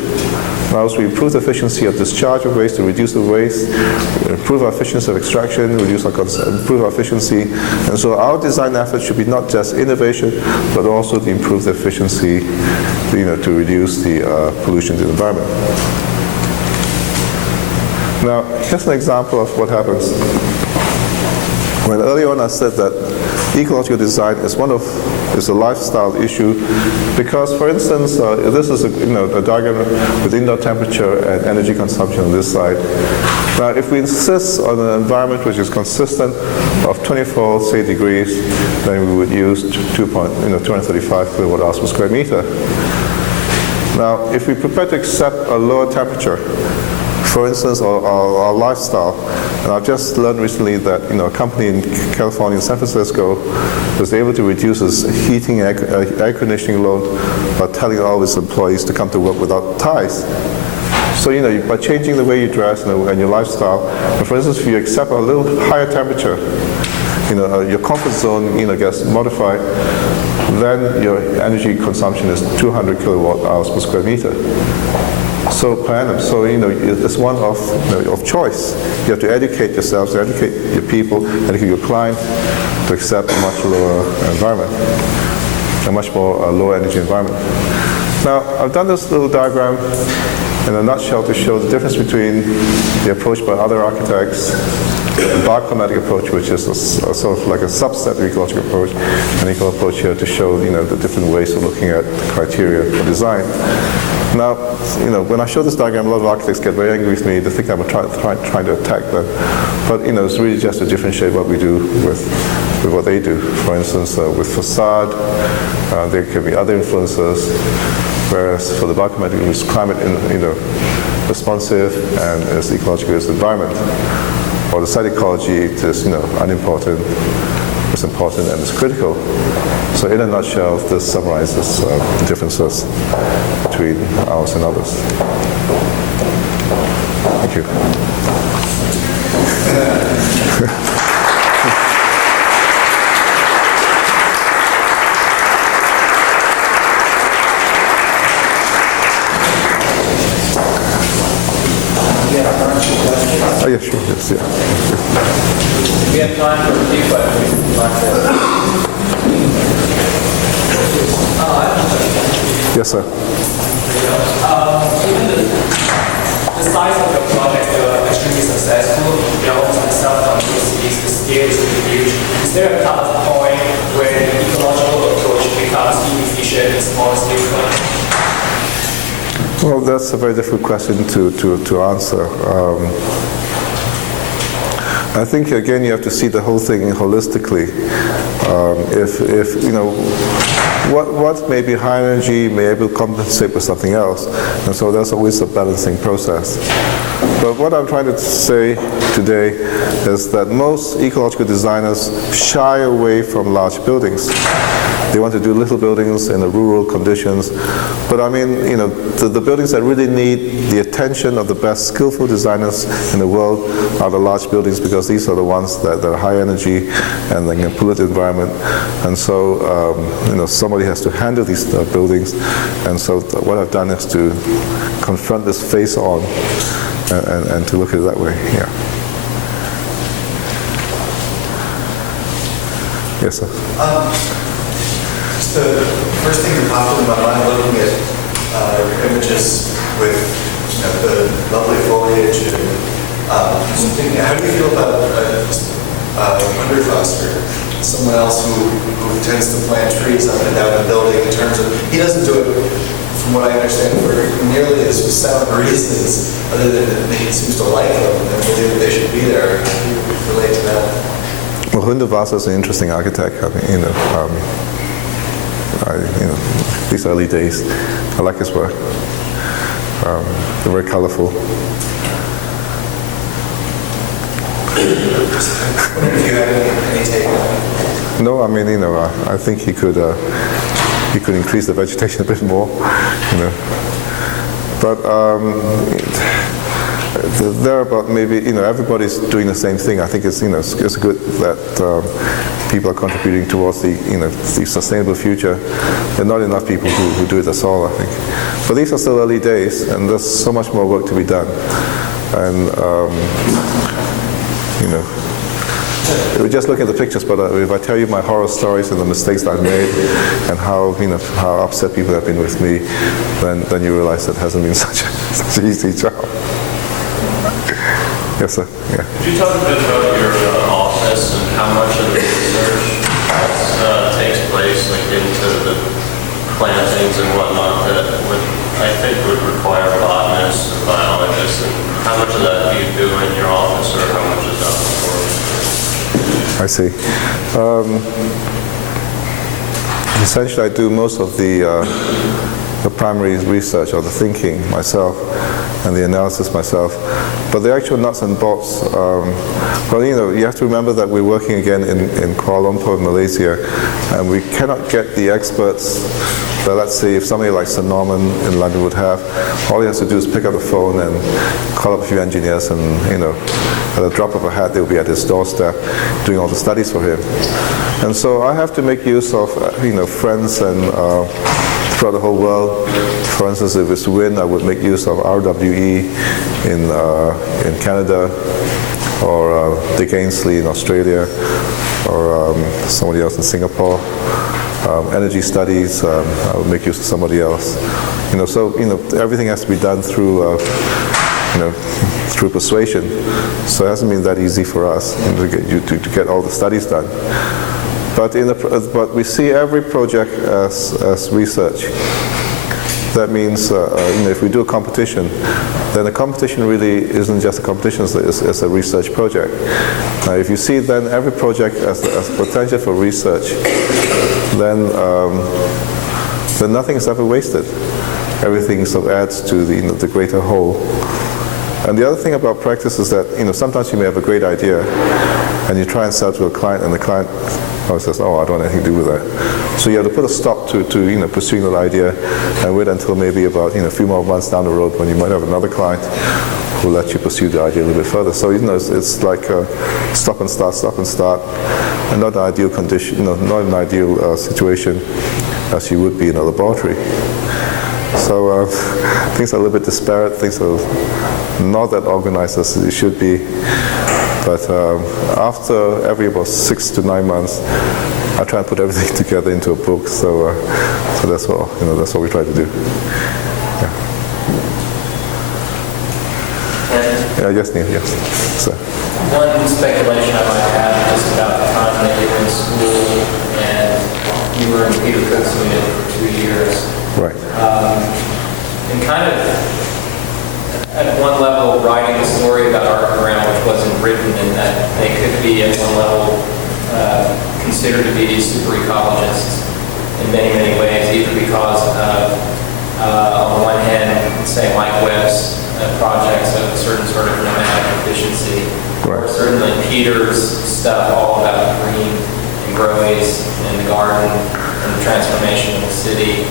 Now, as we improve the efficiency of discharge of waste, to reduce the waste, improve our efficiency of extraction, improve our efficiency. And so our design efforts should be not just innovation, but also to improve the efficiency, to reduce the pollution to the environment. Now, here's an example of what happens. When early on I said that ecological design is a lifestyle issue, because, for instance, this is a diagram with indoor temperature and energy consumption on this side. Now, if we insist on an environment which is consistent of 24, say, degrees, then we would use 235 kilowatt hours per square meter. Now, if we prepare to accept a lower temperature, for instance, our lifestyle, and I've just learned recently that a company in California, in San Francisco, was able to reduce its heating air conditioning load by telling all its employees to come to work without ties. So by changing the way you dress and your lifestyle, and for instance, if you accept a little higher temperature, your comfort zone gets modified, then your energy consumption is 200 kilowatt hours per square meter. So per annum. So it's one of choice. You have to educate yourselves, to educate your people, educate your client to accept a much lower environment, a much more low energy environment. Now, I've done this little diagram in a nutshell to show the difference between the approach by other architects, the bioclimatic approach, which is a sort of like a subset of the ecological approach, and eco approach here to show the different ways of looking at the criteria for design. Now, when I show this diagram, a lot of architects get very angry with me. They think I'm trying to attack them. But it's really just to differentiate what we do with what they do. For instance, with facade, there can be other influences. Whereas for the bioclimatic, it's climate, responsive, and as ecological as the environment. Or the site ecology, it is unimportant. It's important and it's critical. So in a nutshell, this summarizes the differences between ours and others. Thank you. Oh, yeah, sure. Yes, yeah. We have time for a few questions. Yes, sir. Given the size of your project are extremely successful, you are also self-funding, the scale is really huge. Is there a cut-off point where the ecological approach becomes inefficient in small scale projects? Well, that's a very difficult question to answer. I think again you have to see the whole thing holistically. What may be high energy may be able to compensate with something else, and so there's always a balancing process. But what I'm trying to say today is that most ecological designers shy away from large buildings. They want to do little buildings in the rural conditions. But I mean, the buildings that really need the attention of the best skillful designers in the world are the large buildings, because these are the ones that are high energy and they can pollute the environment. And so, somebody has to handle these buildings. And so what I've done is to confront this face on and to look at it that way, yeah. Yes, sir. The first thing that popped into my mind looking at your images with the lovely foliage and thinking, how do you feel about Underfoster, someone else who tends to plant trees up and down the building in terms of, he doesn't do it, from what I understand, for nearly as sound reasons, other than he seems to like them and believe that they should be there. How do you relate to that? Well, Hundavaasa is an interesting architect. I mean, these early days, I like his work. They're very colorful. If you have any take on it? No, I mean, I think he could increase the vegetation a bit more, But There are about maybe, everybody's doing the same thing. I think it's, it's good that people are contributing towards the, the sustainable future. There are not enough people who do it, that's all, I think. But these are still early days, and there's so much more work to be done. And, we just look at the pictures, but if I tell you my horror stories and the mistakes I've made and how, how upset people have been with me, then you realize that hasn't been such an easy job. Yes, sir. Yeah. Could you talk a bit about your office and how much of the research takes place into the plantings and whatnot that I think would require botanists or biologists, and how much of that do you do in your office, or how much is out in the forest? I see. Essentially, I do most of the primary research or the thinking myself and the analysis myself. But the actual nuts and bolts, well, you have to remember that we're working again in Kuala Lumpur, Malaysia, and we cannot get the experts that, let's say, if somebody like Sir Norman in London would have. All he has to do is pick up the phone and call up a few engineers, and, at a drop of a hat, they'll be at his doorstep doing all the studies for him. And so I have to make use of, friends and throughout the whole world. For instance, if it's wind, I would make use of RWE in Canada, or Dick Ainsley in Australia, or somebody else in Singapore. Energy studies, I would make use of somebody else. So everything has to be done through through persuasion. So it hasn't been that easy for us to get all the studies done. But but we see every project as research. That means, if we do a competition, then the competition really isn't just a competition, it's a research project. Now, if you see then every project as potential for research, then nothing is ever wasted. Everything sort of adds to the greater whole. And the other thing about practice is that, sometimes you may have a great idea, and you try and sell to a client, and the client says, "Oh, I don't want anything to do with that." So you have to put a stop to pursuing that idea, and wait until maybe about a few more months down the road when you might have another client who will let you pursue the idea a little bit further. So it's like stop and start, and not an ideal condition, not an ideal situation as you would be in a laboratory. So things are a little bit disparate. Things are not that organized as they should be. But after every about 6 to 9 months, I try and put everything together into a book. So that's what that's what we try to do. Yeah. Yes, Neil. Yes. So. One speculation I might have is about the time that you were in school and you were in Peter Cook's unit for 2 years. Right. And kind of, at one level, writing a story about art around which wasn't written, and that they could be, at one level, considered to be super ecologists in many, many ways, either because of, on the one hand, say Mike Webb's projects of a certain sort of nomadic efficiency, right. or certainly Peter's stuff all about green and groways and the garden and the transformation of the city.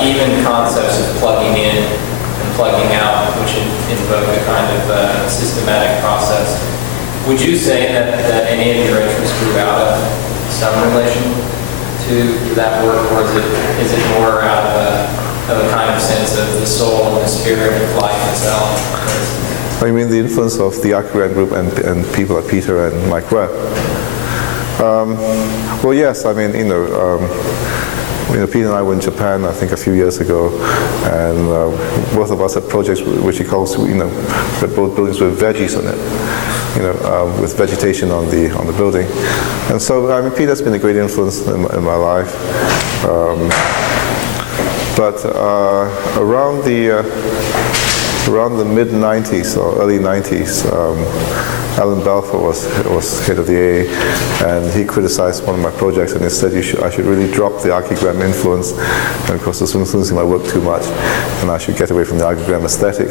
Even concepts of plugging in and plugging out, which invoke a kind of systematic process. Would you say that any of your interests grew out of some relation to that work, or is it more out of a kind of sense of the soul and the spirit of life itself? You mean the influence of the Archigram group and people like Peter and Mike Webb? Well, yes. I mean, Peter and I were in Japan, I think, a few years ago, and both of us had projects which he calls, we had both buildings with veggies on it, with vegetation on the building. And so, I mean, Peter's been a great influence in my life. But around the mid-90s or early 90s, Alan Balfour was head of the AA, and he criticized one of my projects, and he said I should really drop the archigram influence, and of course it's influencing my work too much, and I should get away from the archigram aesthetic.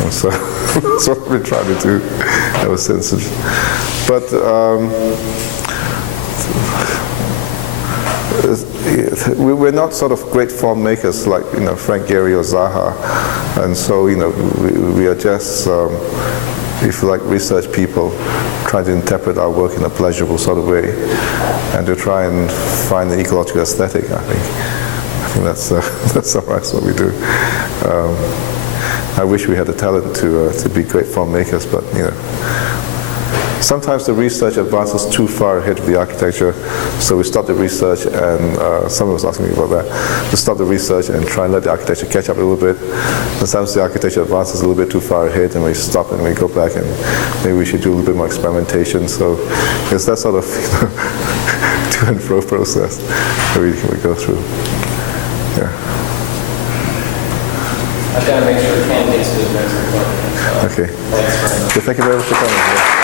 And so that's what I've been trying to do ever since. But we're not sort of great form makers like, Frank Gehry or Zaha. And so, we are just, if you like, research people trying to interpret our work in a pleasurable sort of way and to try and find an ecological aesthetic, I think that's summarizes what we do. I wish we had the talent to be great form makers, but, sometimes the research advances too far ahead of the architecture, so we stop the research, and someone was asking me about that. We stop the research and try and let the architecture catch up a little bit. Sometimes the architecture advances a little bit too far ahead, and we stop and we go back, and maybe we should do a little bit more experimentation. So it's that sort of to and fro process that we go through. Yeah. I've got to make sure Ken gets to his next appointment. Okay. Thanks very much. So thank you very much for coming.